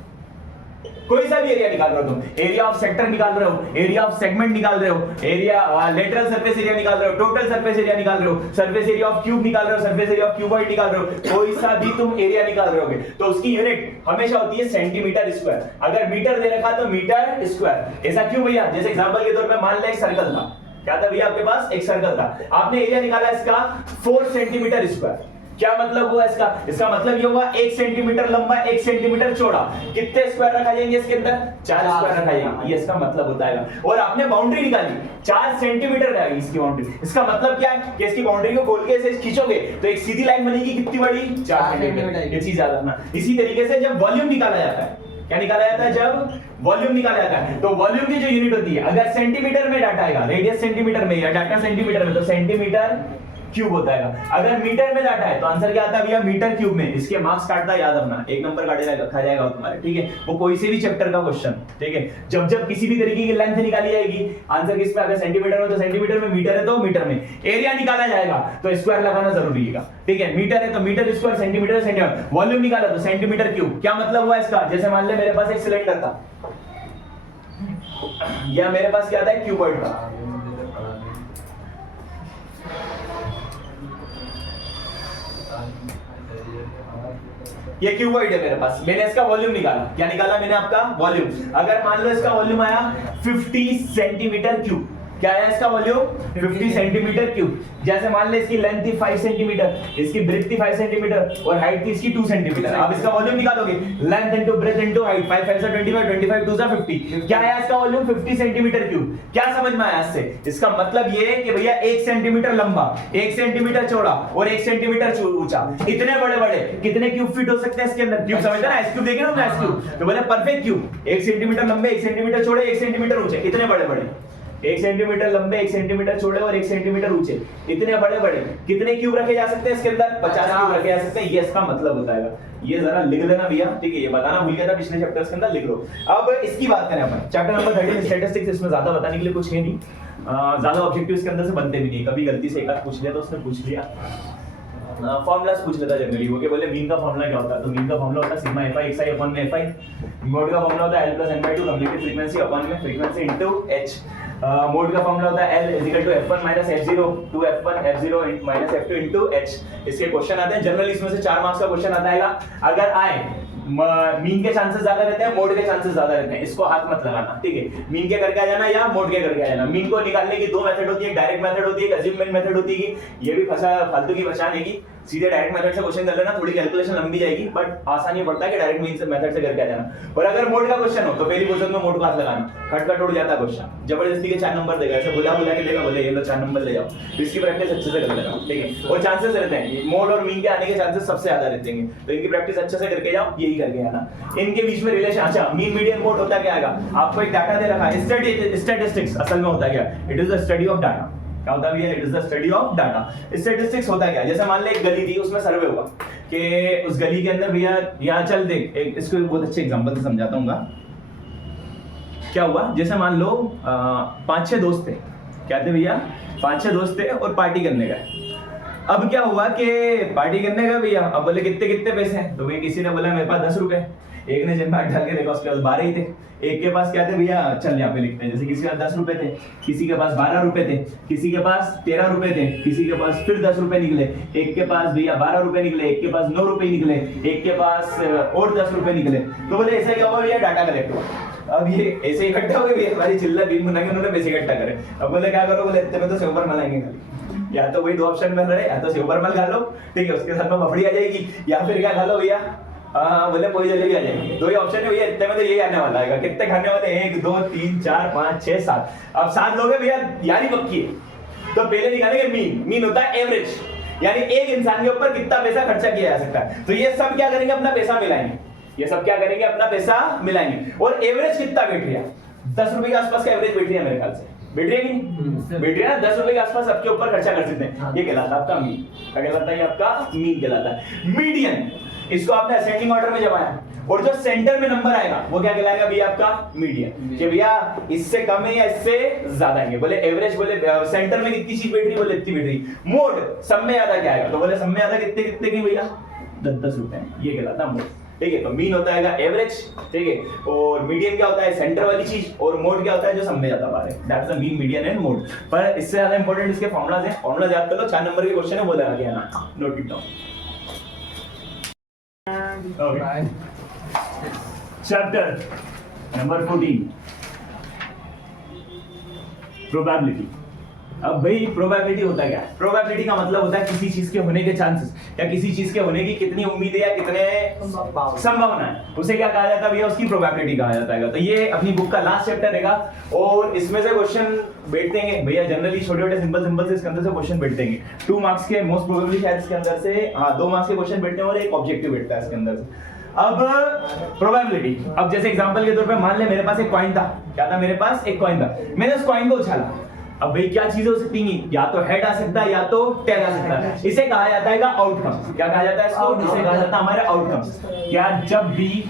कोई सा भी एरिया निकाल रहे हो तुम, एरिया ऑफ सेक्टर निकाल रहे हो, एरिया ऑफ सेगमेंट निकाल रहे हो, एरिया लेटरल सरफेस एरिया निकाल रहे हो, टोटल सरफेस एरिया निकाल रहे हो, सरफेस एरिया ऑफ क्यूब निकाल रहे हो, सरफेस एरिया ऑफ क्यूबॉइड निकाल रहे हो, कोई सा भी तुम एरिया निकाल रहे होगे तो उसकी यूनिट हमेशा होती है सेंटीमीटर स्क्वायर। अगर मीटर दे रखा तो मीटर स्क्वायर। ऐसा क्यों भैया, जैसे एग्जांपल के तौर पे मान ले एक सर्कल था, क्या था भैया आपके पास एक सर्कल था, आपने एरिया निकाला इसका 4 सेंटीमीटर स्क्वायर। क्या मतलब हुआ इसका, इसका मतलब ये हुआ 1 सेंटीमीटर लंबा 1 सेंटीमीटर चौड़ा, कितने स्क्वायर रखा जाएंगे इसके अंदर, 4 स्क्वायर रखा जाएगा, ये इसका मतलब होता है। और आपने बाउंड्री निकाली 4 सेंटीमीटर रहेगी इसकी बाउंड्री, इसका मतलब क्या है कि इसकी बाउंड्री को खोल के ऐसे खींचोगे तो एक सीधी लाइन बनेगी, कितनी बड़ी 4 सेंटीमीटर, ये चीज याद रखना। इसी तरीके से जब वॉल्यूम निकाला जाता है, क्या निकाला जाता है, जब वॉल्यूम निकाला जाता है, तो वॉल्यूम की जो यूनिट होती है, अगर सेंटीमीटर में डाटा आएगा, रेडियस सेंटीमीटर में या डाटा सेंटीमीटर में, तो सेंटीमीटर क्यूब होता है। अगर मीटर में डाटा है तो आंसर क्या आता है भैया, मीटर क्यूब में। इसके मार्क्स काटता याद रखना, 1 नंबर काटेगा खा जाएगा तुम्हारे, ठीक है। वो कोई से भी चैप्टर का क्वेश्चन, ठीक है। जब जब किसी भी तरीके की लेंथ निकाली जाएगी, आंसर किस पे, अगर सेंटीमीटर में तो सेंटीमीटर में, मीटर है तो मीटर में, एरिया निकाला जाएगा तो स्क्वायर लगाना जरूरी है, ठीक है। मीटर है तो metre square, centimetre centimetre, volume निकाला तो सेंटीमीटर क्यूब। क्या मतलब हुआ इसका, जैसे मान ले मेरे पास एक सिलेंडर था या मेरे पास क्या था, क्यूबॉइड था। ये क्यूबॉइड है मेरे पास, मैंने इसका वॉल्यूम निकाला। क्या निकाला मैंने, आपका वॉल्यूम। अगर मान लो इसका वॉल्यूम आया 50 सेंटीमीटर क्यूब, क्या है इसका वॉल्यूम 50 सेंटीमीटर क्यूब। जैसे मान ले इसकी लेंथ थी 5 सेंटीमीटर, इसकी ब्रेथ थी 5 सेंटीमीटर और हाइट थी इसकी 2 सेंटीमीटर। अब इसका वॉल्यूम निकालोगे, length into breadth into height, 5 5 से 25, 25 2 से 50। क्या है इसका वॉल्यूम 50 सेंटीमीटर क्यूब। क्या समझ में आया इससे, इसका मतलब ये है कि भैया 1 सेंटीमीटर लंबा, 1 सेंटीमीटर चौड़ा और 1 सेंटीमीटर ऊंचा, इतने बड़े बड़े कितने क्यूब फिट हो सकते हैं इसके अंदर। क्यूब समझते हैं ना, आइस क्यूब देखे ना, आइस क्यूब तो बोले परफेक्ट क्यूब। 1 सेंटीमीटर लंबे, 1 सेंटीमीटर चौड़े, 1 सेंटीमीटर ऊंचे, इतने बड़े बड़े। 1 सेंटीमीटर लंबे, 1 सेंटीमीटर चौड़े और 1 सेंटीमीटर ऊंचे, इतने बड़े बड़े कितने क्यूब रखे जा सकते हैं इसके अंदर, 50 क्यूब रखे जा सकते हैं। ये इसका मतलब होता है। ये जरा लिख लेना भैया, ठीक है। ये बताना भूल गया था पिछले चैप्टर्स के अंदर, लिख लो। अब इसकी बात करें अपन, चैप्टर नंबर 13 स्टैटिस्टिक्स। इसमें ज्यादा बताने के लिए कुछ है नहीं, ज्यादा ऑब्जेक्टिव इसके अंदर से बनते भी नहीं। कभी गलती से एक आध पूछ लिया तो उसने पूछ लिया, फॉर्मूलास पूछ लेता जनरली, वो के बोले मीन का फॉर्मूला क्या होता है, तो मीन का फॉर्मूला होता है सिग्मा fi xi अपॉन में fi। मोड का फॉर्मूला होता है l plus n/2 cumulative frequency upon में फ्रीक्वेंसी इनटू h। मोड का फॉर्मूला होता है l is equal to f1 minus f0 two f1 f0 minus f2 into h। इसके क्वेश्चन आते हैं जनरली, इसमें से 4 मार्क्स का क्वेश्चन आता है। अगर आए, मीन के चांसेस ज्यादा रहते हैं, मोड के चांसेस ज्यादा रहते हैं, इसको हाथ मत लगाना, ठीक है। मीन के करके आ जाना या मोड के करके आ जाना। मीन को निकालने की 2 मेथड होती है, डायरेक्ट मेथड होती है, एक अज्यूममेंट मेथड होती है। ये भी फालतू की पहचान है कि सीधे डायरेक्ट मेथड से क्वेश्चन कर लेना, थोड़ी कैलकुलेशन लंबी जाएगी, बट आसान ही पड़ता है कि डायरेक्ट मीन से मेथड से करके आ जाना। और अगर मोड का क्वेश्चन हो तो पहली पोजीशन में मोड को हाथ लगाना, खटखट उड़ जाता है क्वेश्चन, जबरदस्ती के 4 नंबर देगा, ऐसे बुला के देगा, बोले ये लो 4 नंबर ले जाओ। तो इसकी प्रैक्टिस अच्छे से कर लेना, ठीक है। और चांसेस रहते हैं मोड और मीन के आने के चांसेस सबसे ज्यादा रहते हैं, तो इनकी प्रैक्टिस अच्छे से करके जाओ, यही करके आना। इनके बीच में रिलेशन, अच्छा मीन मीडियन मोड होता क्या आएगा, आपको एक डाटा दे रखा है, स्टैटिस्टिक्स असल में होता क्या, it is the study of data. क्या होता है, it is the study of data. Statistics होता क्या, जैसे मान ले एक गली थी, उसमें सर्वे हुआ कि उस गली के अंदर भैया, यहाँ चल देख, एक इसको बहुत अच्छे एग्जांपल से समझाता हूँ। क्या हुआ, जैसे मान लो 5-6 दोस्त थे, क्या थे भैया, 5-6 दोस्त थे और पार्टी करने गए। अब क्या हुआ कि पार्टी करने गए भैया, अब बोले कितने कितने पैसे हैं, तो भैया किसी ने बोला मेरे पास 10 रुपए, एक ने जेब में डाल के देखा, उसके पास 12 ही थे। एक के पास क्या थे भैया, चल यहाँ पे लिखते हैं, जैसे किसी के पास 10 रुपए थे, किसी के पास 12 रुपए थे, किसी के पास 13 रुपए थे, किसी के पास फिर 10 रुपए निकले, एक के पास भैया 12 रुपए निकले, एक के पास 9 रुपए निकले, एक के पास और 10 रुपए निकले। तो बोले ऐसा क्या हुआ भैया, डाटा कलेक्ट हुआ। अब ये ऐसे इकट्ठा हो गए भैया, हमारी चिल्ला बीन बना के उन्होंने पैसे इकट्ठा करे। अब बोले क्या करो, बोले इतने में तो सेव पर मलाएंगे खाली, या तो वही 2 ऑप्शन में रहे, या तो सेव पर मल खा लो, ठीक है, उसके साथ में पपड़ी आ जाएगी, या फिर क्या खा लो भैया, बोले कोई जलेबी आ जाएगी। 2 ही ऑप्शन है भैया, इतने में तो यही आने वाला है। कितने खाने वाले, 1 2 3 4 5 6 7, अब 7 लोग हैं भैया, यारी पक्की है। तो पहले निकालेंगे मीन। मीन होता है एवरेज, यानी एक इंसान के ऊपर कितना पैसा खर्चा किया जा सकता है। तो ये सब क्या करेंगे, अपना पैसा मिलाएंगे, ये सब क्या करेंगे, अपना पैसा मिलाएंगे। और एवरेज कितना बैठ रहा, 10 रुपए के आसपास का एवरेज बैठ रहा है मेरे ख्याल से, बैठ रही है कि नहीं, बैठ रही है ना, 10 रुपए के आसपास सबके ऊपर खर्चा कर सकते हैं। ये कहलाता है आपका मीन। क्या कहलाता है, ये आपका मीन कहलाता है। मीडियन, इसको आपने असेंडिंग ऑर्डर में जमाया, और जो सेंटर में नंबर आएगा वो क्या कहलाएगा भैया, आपका मीडियन। कि भैया इससे कम है या इससे ज्यादा है, बोले एवरेज, बोले सेंटर में कितनी चीज बैठ रही, बोले इतनी बैठ रही। मोड, सब में ज्यादा क्या आएगा, तो बोले सब में ज्यादा कितने कितने की भैया, 10-10 रुपए, ये कहलाता है मोड, ठीक है। तो मीन होता है एवरेज, ठीक है, और मीडियन क्या होता है, सेंटर वाली चीज, और मोड क्या होता है, जो सब में ज्यादा बार है, that's the mean, median and mode. पर इससे ज्यादा इंपॉर्टेंट इसके फॉर्मूलाज हैं, फॉर्मूला याद कर लो, 4 नंबर के क्वेश्चन है, वो लगा के आना, note it down. Okay. Chapter number 14, Probability। अब भाई प्रोबेबिलिटी होता क्या है, प्रोबेबिलिटी का मतलब होता है किसी चीज के होने के चांसेस, या किसी चीज के होने की कितनी उम्मीद है या कितने संभावना है, उसे क्या कहा जाता है भैया, उसकी प्रोबेबिलिटी कहा जाता है। तो ये अपनी बुक का लास्ट चैप्टर रहेगा, और इसमें से क्वेश्चन बैठेंगे भैया, जनरली छोटे छोटे सिंपल से इसके अंदर से क्वेश्चन बैठेंगे। 2 मार्क्स के मोस्ट प्रोबेबली शायद इसके अंदर से, हाँ 2 मार्क्स के क्वेश्चन बैठते हैं और एक ऑब्जेक्टिव बैठता है इसके अंदर से। अब प्रोबेबिलिटी, अब जैसे एग्जांपल के तौर पे मान ले मेरे पास एक कॉइन था, क्या था मेरे पास, एक कॉइन था, मैंने उस कॉइन को उछाला, अब भाई क्या चीजें हो सकती हैं, या तो हेड आ सकता है या तो टेल आ सकता है। इसे कहा जाता है आउटकम। क्या कहा जाता है इसको? इसे कहा जाता है हमारा आउटकम। क्या जब भी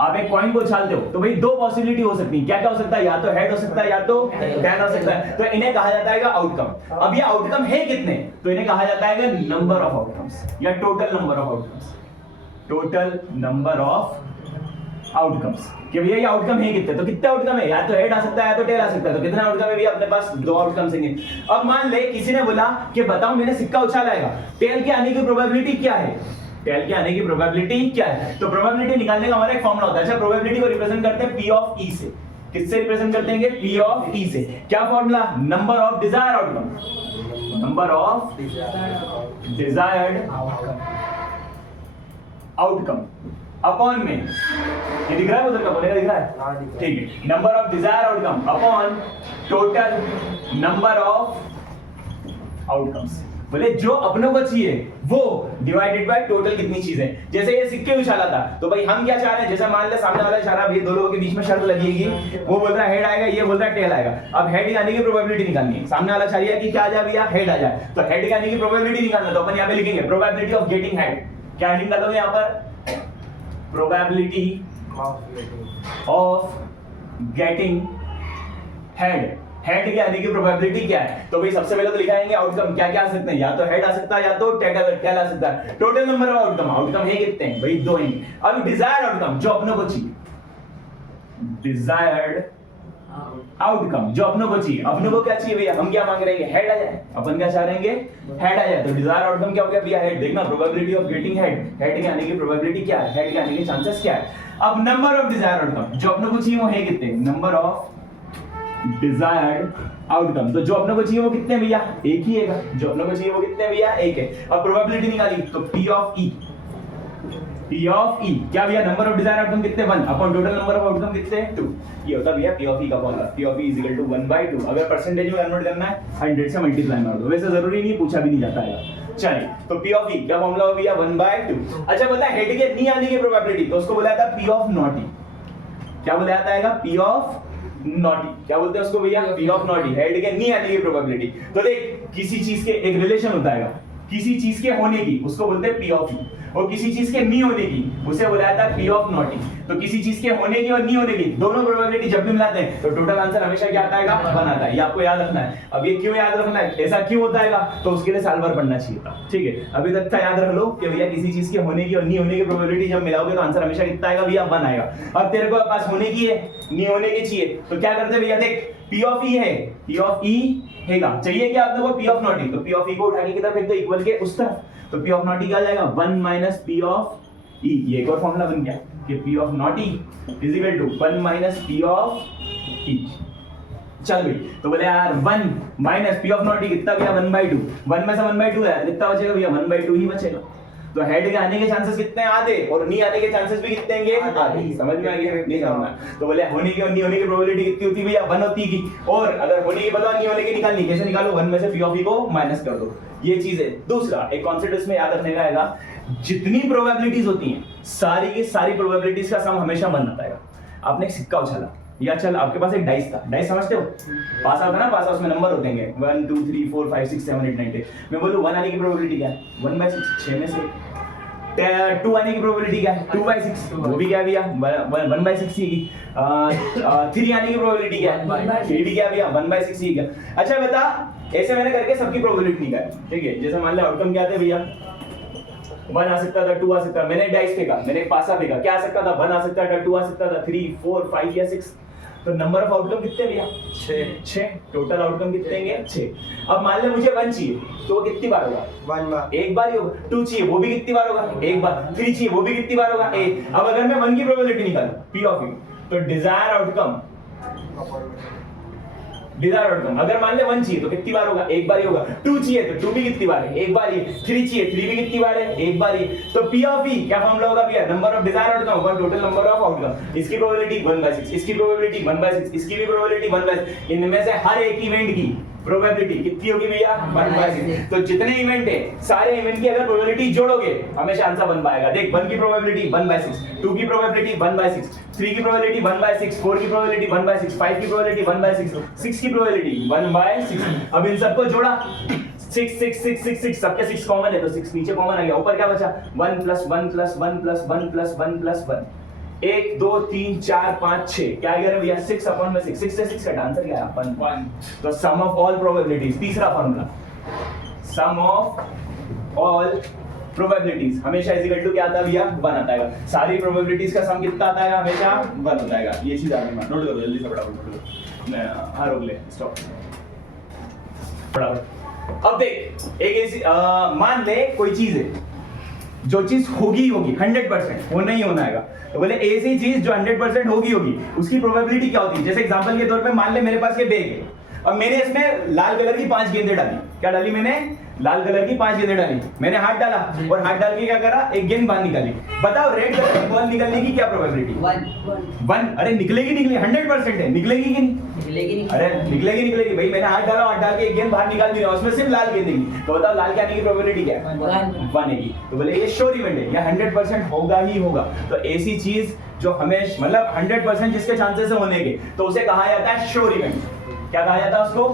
आप एक कॉइन को उछालते हो तो भाई दो पॉसिबिलिटी हो सकती है। क्या क्या हो सकता है? या तो हेड हो सकता है या तो टेल हो सकता है। तो इन्हें कहा जाता है आउटकम। अब ये आउटकम है कितने? तो इन्हें कहा जाता है नंबर ऑफ आउटकम्स या total number of outcomes. Total number of outcomes कि भैया ये आउटकम है कितने? तो कितने आउटकम है? या तो हेड आ सकता है या तो टेल आ सकता है। तो कितने आउटकम है भैया अपने पास? दो आउटकम्स हैं। अब मान ले किसी ने बोला कि बताओ मैंने सिक्का उछाला है, टेल के आने की प्रोबेबिलिटी क्या है? टेल के आने की प्रोबेबिलिटी क्या है? तो प्रोबेबिलिटी निकालने का हमारा एक फॉर्मूला होता है। अच्छा, प्रोबेबिलिटी को रिप्रेजेंट करते हैं P ऑफ E से। किससे रिप्रेजेंट करते हैं? P ऑफ E से। क्या formula? Number of desired outcome. Number of desired outcome upon में, ये दिख रहा है उधर का बोलेगा? दिख रहा है? ठीक है। Number of desire outcome upon total number of outcomes. बोले जो अपनों को चाहिए वो डिवाइडेड बाय टोटल कितनी चीजें। जैसे ये सिक्के उछाला था तो भाई हम क्या चाह रहे हैं? जैसे मान ले सामने वाला इशारा, ये दो लोगों के बीच में शर्त लगेगी, वो बोल रहा है हेड आएगा, ये बोल रहा है टेल आएगा। अब हेड आने की प्रोबेबिलिटी निकालनी है। सामने वाला चाह रहा है कि क्या आ जाए भैया? हेड आ जाए। तो हेड आने की प्रोबेबिलिटी निकालना, तो अपन यहाँ पे लिखेंगे प्रोबेबिलिटी ऑफ गेटिंग हेड। क्या हेडिंग डालोगे यहाँ पर? probability of getting head। Head के आने की प्रोबेबिलिटी क्या है? तो भाई सबसे पहले तो लिखाएंगे आउटकम क्या क्या आ सकते हैं। या तो हेड आ सकता है या तो टेल आ सकता है। Total number of outcome, outcome है कितने हैं भाई? दो हैं। अब डिजायर्ड आउटकम जो अपनों को चाहिए, डिजायर्ड आउटकम जो अपनों को चाहिए। अपनों को क्या चाहिए भैया? हम क्या मांग रहे हैं? हेड आ जाए। अपन क्या चाह रहे हैं? हेड आ जाए। तो डिजायर आउटकम क्या हो गया भैया? हेड। देखना probability of getting head, head के आने की प्रोबेबिलिटी क्या है? हेड के आने के चांसेस क्या है? अब नंबर ऑफ डिजायर आउटकम जो अपनों को चाहिए वो है कितने? Number of desired outcome. तो जो अपनों को चाहिए वो कितने भैया? एक ही है। जो अपनों को चाहिए वो कितने भैया? एक है। अब प्रोबेबिलिटी निकाली तो P of E। P of E क्या भैया? नंबर ऑफ डिजायर आउटकम कितने? 1 upon total number of outcome कितने? 2। ये होता भैया P ऑफ E का फॉर्मूला। P of E is equal to 1/2। अगर परसेंटेज में कन्वर्ट करना है 100 से मल्टीप्लाई मार दो। वैसे जरूरी नहीं, पूछा भी नहीं जाता है। चलिए, तो P ऑफ E क्या फॉर्मूला हो भैया? 1/2। अच्छा बता, हेड के नहीं आने की प्रोबेबिलिटी तो उसको बोला जाता है P ऑफ नॉट E। क्या बोला जाता है? P of not E। क्या बोलते हैं उसको भैया? P of not E। Head के नहीं आने की प्रोबेबिलिटी। तो देख, किसी चीज के एक रिलेशन होता है, किसी चीज के होने की उसको बोलते हैं P ऑफ E, और किसी चीज के नहीं होने की उसे बोला जाता है P ऑफ नॉट E। तो किसी चीज के होने की और नहीं होने की दोनों प्रोबेबिलिटी जब भी मिलाते हैं तो टोटल आंसर हमेशा क्या आता है? 1 आता है। ये आपको याद रखना है। अब ये क्यों याद रखना है? ऐसा क्यों होता है? तो उसके लिए साल भर पढ़ना चाहिए था। ठीक है, अभी तक का याद रख लो कि भैया किसी चीज के होने की और नहीं होने की प्रोबेबिलिटी जब मिलाओगे तो आंसर हमेशा कितना आएगा भैया? 1 आएगा। अब तेरे को पास होने की है, नहीं होने की चाहिए, तो क्या करते भैया? देख, P ऑफ E है, P ऑफ E हैगा, चाहिए क्या आपने को? P of not E। तो P ऑफ E को उठा के किधर फेंक दो? इक्वल के उस तरफ। तो P ऑफ नॉट E क्या आ जाएगा? 1 माइनस P ऑफ E। ये एक और फॉर्मूला बन गया कि P of not E is equal to 1 minus P of E। चल भाई, तो बोले यार 1 minus P of not E कितना भैया? 1/2। 1 में से 1/2 है, कितना बचेगा भैया? 1/2 ही बचेगा। तो हेड के आने के चांसेस कितने हैं? आधे, और नहीं आने के चांसेस भी कितने हैं? आधे। समझ में आ गया? नहीं समझना। तो बोले होने की और नहीं होने की प्रोबेबिलिटी कितनी होती है भैया? 1 होती है। और अगर होने की पता नहीं होने की निकालनी, कैसे निकालो? 1 में से P ऑफ E को माइनस कर दो। ये चीज है। दूसरा एक कॉन्सेप्ट इसमें याद रखने का आएगा, जितनी प्रोबेबिलिटीज होती हैं सारी की सारी प्रोबेबिलिटीज का सम हमेशा 1 आता है। आपने एक सिक्का उछाला, या चल आपके पास एक डाइस था, डाइस समझते हो? पास आउट है ना, पास आउट में नंबर होते हैं 1 2 3 4 5 6 7 8 9 10। मैं बोलूं 1 आने की प्रोबेबिलिटी क्या है? 1/6, 6 में से। 2 आने की प्रोबेबिलिटी क्या है? 2/6, वो भी क्या है भैया? 1/6 ही। 3 आने की प्रोबेबिलिटी क्या है? 3 भी क्या भैया? 1/6 ही क्या? अच्छा बता, ऐसे मैंने करके सबकी प्रोबेबिलिटी निकाली। ठीक है, जैसे मान ले आउटकम क्या थे भैया? 1 आ सकता था, 2 आ सकता था। मैंने डाइस फेंका, मैंने एक पासा फेंका, क्या आ सकता था? 1 आ सकता था, 2 आ सकता था, 3 4 5 या 6। तो नंबर ऑफ आउटकम कितने भैया? 6। टोटल आउटकम कितने हैं? 6। अब मान ले मुझे 1 चाहिए तो वो कितनी बार होगा? 1 बार, एक बार ही होगा। 2 चाहिए, वो भी कितनी बार होगा? एक बार। 3 चाहिए, वो भी कितनी बार होगा? एक। अब अगर मैं 1 की प्रोबेबिलिटी निकालूं P ऑफ E, तो डिजायर आउटकम, डिजायर आउटकम अगर मान ले 1 चाहिए तो कितनी बार होगा? एक बार ही होगा। 2 चाहिए तो 2 भी कितनी बार है? एक बार ही। 3 चाहिए, 3 भी कितनी बार है? एक बार ही। तो P ऑफ E क्या फॉर्मूला होगा भैया? Number of desire outcome one total number of outcome. इसकी प्रोबेबिलिटी 1/6, इसकी प्रोबेबिलिटी 1/6, इसकी भी प्रोबेबिलिटी 1/6। इनमें से हर एक इवेंट की प्रोबेबिलिटी कितनी होगी भैया 1/6। तो जितने इवेंट है सारे इवेंट की अगर प्रोबेबिलिटी जोड़ोगे हमेशा आंसर 1 पाएगा। देख 1 की प्रोबेबिलिटी 1/6, 2 की प्रोबेबिलिटी 1/6, 3 की प्रोबेबिलिटी 1/6, 4 की प्रोबेबिलिटी 1/6, 5 की प्रोबेबिलिटी 1/6, 6 की प्रोबेबिलिटी 1/6। अब इन सबको जोड़ा 6 6 6 6 6 सबके 6 कॉमन है तो 6 नीचे कॉमन आ गया, ऊपर क्या बचा 1 + 1 + 1 + 1 + 1 + 1 1 2 3 4 5 6 क्या आ गया भैया 6/6। 6 से 6 का आंसर क्या है 1। तो सम ऑफ ऑल प्रोबेबिलिटीज तीसरा formula, sum of all probabilities हमेशा इज इक्वल टू क्या आता है भैया 1 आता है। सारी प्रोबेबिलिटीज का सम कितना आता है हमेशा 1 होता है। ये चीज आपने नोट करो जल्दी से, फटाफट नोट करो। हां रोक ले, स्टॉप, फटाफट। अब देख एक ऐसी मान ले कोई चीज है जो चीज होगी 100%, वो नहीं होना है। तो बोले ऐसी चीज जो 100% होगी उसकी प्रोबेबिलिटी क्या होती है। जैसे एग्जांपल के तौर पे मान ले मेरे पास ये बैग है, अब मैंने इसमें लाल कलर की 5 गेंदें डाली। क्या डाली मैंने? लाल कलर की 5 गेंदें डाली। मैंने हाथ डाला और हाथ डाल के क्या करा, एक गेंद बाहर निकाली। बताओ रेड कलर की बॉल निकलने की क्या प्रोबेबिलिटी? 1। अरे निकलेगी 100% है, निकलेगी कि नहीं? निकलेगी। अरे निकलेगी भाई। मैंने हाथ डाला, हाथ डाल के एक गेंद बाहर निकाल दी, उसमें सिर्फ लाल गेंद है। तो बताओ लाल के आने की प्रोबेबिलिटी क्या है? 1 है। तो बोले ये श्योर इवेंट है, या 100% होगा ही होगा। तो ऐसी चीज जो हमेशा मतलब 100% जिसके चांसेस है होने के, तो उसे कहा जाता है श्योर इवेंट। क्या कहा जाता है उसको?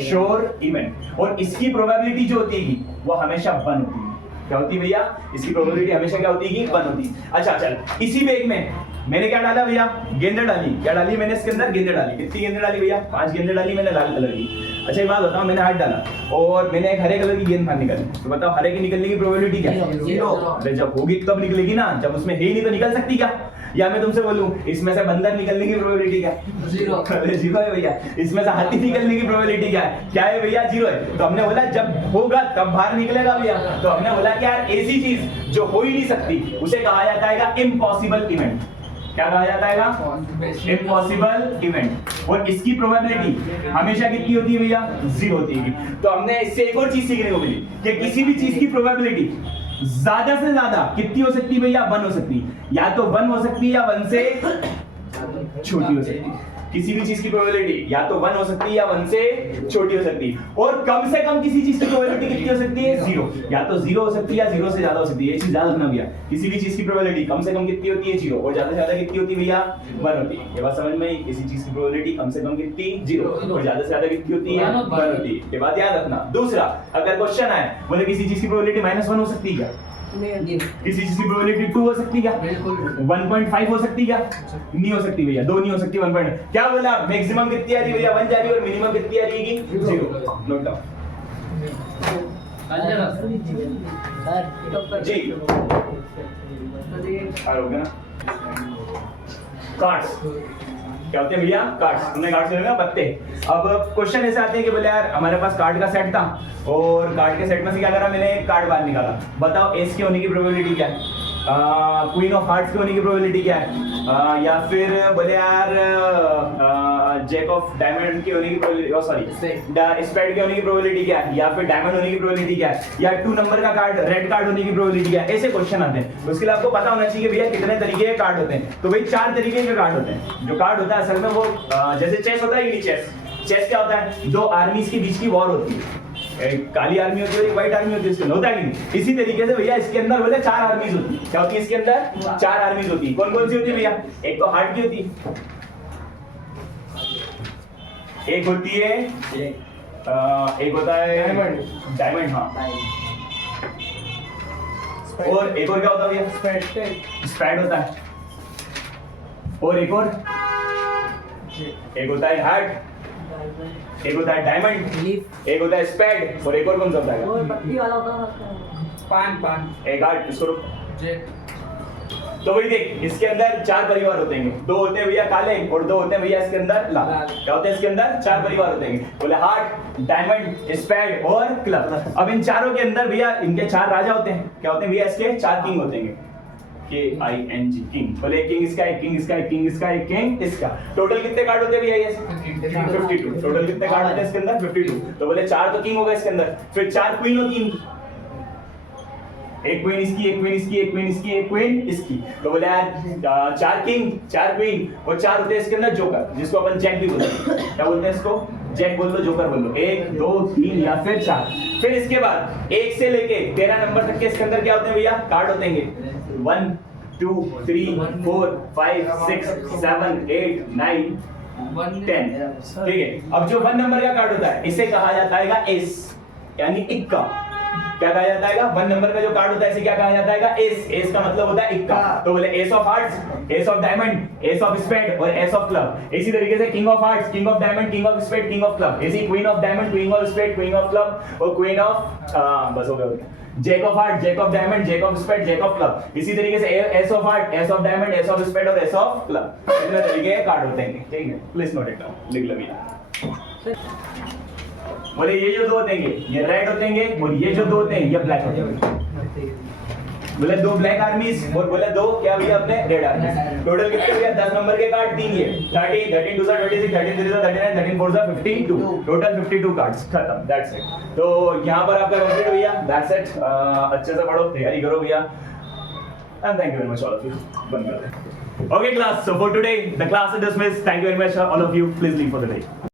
Sure event. और इसकी प्रोबेबिलिटी जो होती है वो हमेशा 1 होती है। क्या होती है भैया? इसकी प्रोबेबिलिटी हमेशा क्या होती है? 1 होती है। अच्छा चल, इसी बैग में मैंने क्या डाला भैया? गेंदें डाली। क्या डाली मैंने इसके अंदर? गेंदें डाली। कितनी गेंदें डाली भैया? 5 गेंदें डाली मैंने लाल कलर की। अच्छा एक बात बताओ, मैंने हाथ डाला और मैंने एक हरे कलर की गेंद बाहर निकाली, तो बताओ हरे की निकलने की प्रोबेबिलिटी क्या है? 0। अरे जब होगी तब निकलेगी ना, जब उसमें है ही नहीं तो निकल सकती क्या? या मैं तुमसे बोलूं इसमें से बंदर निकलने की प्रोबेबिलिटी क्या है? 0। अरे 0 है भैया। इसमें से हाथी निकलने की प्रोबेबिलिटी क्या है? क्या है भैया? 0 है। तो हमने बोला जब होगा तब बाहर निकलेगा भैया। तो हमने बोला कि यार ऐसी चीज जो हो ही नहीं सकती उसे कहा जाता है इम्पॉसिबल इवेंट। क्या कहा जाता है? Impossible event. और इसकी प्रोबेबिलिटी हमेशा कितनी होती है भैया? 0 होती है। तो हमने इससे एक और चीज सीखने को मिली कि किसी भी चीज की प्रोबेबिलिटी ज्यादा से ज्यादा कितनी हो सकती है भैया? 1 हो सकती है। या तो 1 हो सकती है या 1 से छोटी हो सकती है। किसी भी चीज की प्रोबेबिलिटी या तो 1 हो सकती है या 1 से छोटी हो सकती है। और कम से कम किसी चीज की प्रोबेबिलिटी कितनी हो सकती है? 0। या तो 0 हो सकती है या 0 से ज्यादा हो सकती है। ये चीज याद रखना भैया। किसी भी चीज की प्रोबेबिलिटी कम से कम कितनी होती है? 0। और ज्यादा से ज्यादा कितनी होती है भैया? 1 होती है। ये बात समझ में आई? किसी चीज की प्रोबेबिलिटी कम से कम कितनी? 0। और ज्यादा से ज्यादा कितनी होती है? 1 होती है। ये बात याद रखना। दूसरा, अगर क्वेश्चन आए बोले किसी चीज की प्रोबेबिलिटी -1 हो सकती है क्या? किसी चीज की प्रोबेबिलिटी 2 हो सकती है क्या? बिल्कुल। 1.5 हो सकती है क्या? नहीं हो सकती भैया। 2 नहीं हो सकती। 1. क्या बोला? मैक्सिमम कितनी आ रही है भैया? 1 जा रही है। और मिनिमम कितनी आ रही है? 0। नोट डाउन जी। हो गया ना? कार्ड्स क्या होते हैं भैया? कार्ड्स। हमने कार्ड से लेना पत्ते। अब क्वेश्चन ऐसे आते हैं कि बोले यार हमारे पास कार्ड का सेट था और कार्ड के सेट में से क्या करा मैंने? कार्ड बाहर निकाला। बताओ एस के होने की प्रोबेबिलिटी क्या है? क्वीन ऑफ हार्ट्स के होने की प्रोबेबिलिटी क्या है? या फिर बोले यार जैक ऑफ डायमंड की होने की प्रोबेबिलिटी, सॉरी स्पेड के होने की प्रोबेबिलिटी क्या है? या फिर डायमंड होने की प्रोबेबिलिटी क्या है? या 2 नंबर का कार्ड रेड कार्ड होने की प्रोबेबिलिटी क्या है? ऐसे क्वेश्चन आते हैं। उसके लिए आपको पता होना चाहिए भैया कितने तरीके के कार्ड होते हैं। तो भाई 4 तरीके के कार्ड होते हैं। जो कार्ड होता है असल में वो जैसे चेस होता है कि नहीं, चेस क्या होता है? 2 आर्मीज के बीच की वॉर होती है। एक काली आर्मी होती है, एक व्हाइट आर्मी होती है। इसके होता है कि नहीं? इसी तरीके से भैया इसके अंदर बोले 4 आर्मीज होती है। क्या होती है इसके अंदर? 4 आर्मीज होती है। कौन कौन सी होती है भैया? एक तो हार्ट की होती है, एक होती है एक होता है डायमंड। हाँ। और एक और क्या होता है भैया? स्पैड होता है। और एक होता है हार्ट, एक होता है डायमंड, एक होता है स्पेड, और एक और कौन सा होता है? और पत्ती वाला होता है पान। एक आर्ट इसको तो वही देख, इसके अंदर 4 परिवार होते हैं। 2 होते हैं भैया काले और 2 होते हैं भैया इसके अंदर लाल। क्या होते हैं इसके अंदर? 4 परिवार होते हैं। बोले हार्ट, डायमंड, स्पेड और क्लब। अब इन चारों के अंदर भैया इनके 4 राजा होते हैं। क्या होते हैं भैया? इसके 4 किंग होते हैं। KING king. बोले किंग इसका, एक किंग इसका, एक किंग इसका, एक किंग इसका। टोटल कितने कार्ड होते हैं भैया? ये 52। टोटल कितने कार्ड होते हैं इसके अंदर? 52। तो बोले 4 तो किंग होगा इसके अंदर, फिर 4 क्वीन होती हैं। एक क्वीन इसकी, एक क्वीन इसकी, एक क्वीन इसकी, एक क्वीन इसकी। तो बोले यार 4 किंग, 4 क्वीन और 4 होते हैं इसके अंदर जोकर, जिसको अपन जैक भी बोलते हैं। क्या बोलते हैं इसको? जैक बोल लो, जोकर बोल लो, 1 2 3 या फिर 4। फिर इसके बाद 1 से लेके 13 नंबर तक के इसके अंदर क्या होते हैं भैया? कार्ड होते हैं 1 2 3 4 5 6 7 8 9 10। ठीक है, अब जो 1 नंबर का कार्ड होता है इसे कहा जाता है एस, यानी इक्का। क्या कहा जाता है? 1 नंबर का जो कार्ड होता है इसे क्या कहा जाता है? एस। एस का मतलब होता है इक्का। तो बोले ace of hearts, ace of diamond, ace of spade और एस ऑफ क्लब। इसी तरीके से king of hearts, king of diamond, king of spade, king of club. इसी queen of diamond, queen of spade, queen of club और क्वीन ऑफ बस हो गया। Jack of heart, jack of diamond, jack of spade, jack of club. इसी तरीके से ace of heart, ace of diamond, ace of spade और एस ऑफ क्लब। इतने तरीके के कार्ड होते हैं। ठीक है, प्लीज नोट इट डाउन, लिख लो भैया। बोले ये जो 2 होते हैं ये रेड होते हैं और ये जो 2 होते हैं ये ब्लैक होते हैं। बोले 2 ब्लैक आर्मीज और बोले 2 क्या भैया अपने रेड आर्मीज। टोटल कितने भैया? 10 नंबर के कार्ड 3 ये 30 13 2 26 13 3 39 13 4 52 टोटल 52 कार्ड्स खत्म। That's it. तो यहां पर आपका कंप्लीट भैया। That's it. अच्छे से पढ़ो, तैयारी करो भैया। And thank you very much all of you. बंद कर दे। Okay class, so for today the class is dismissed. Thank you very much all of you. Please leave for the day.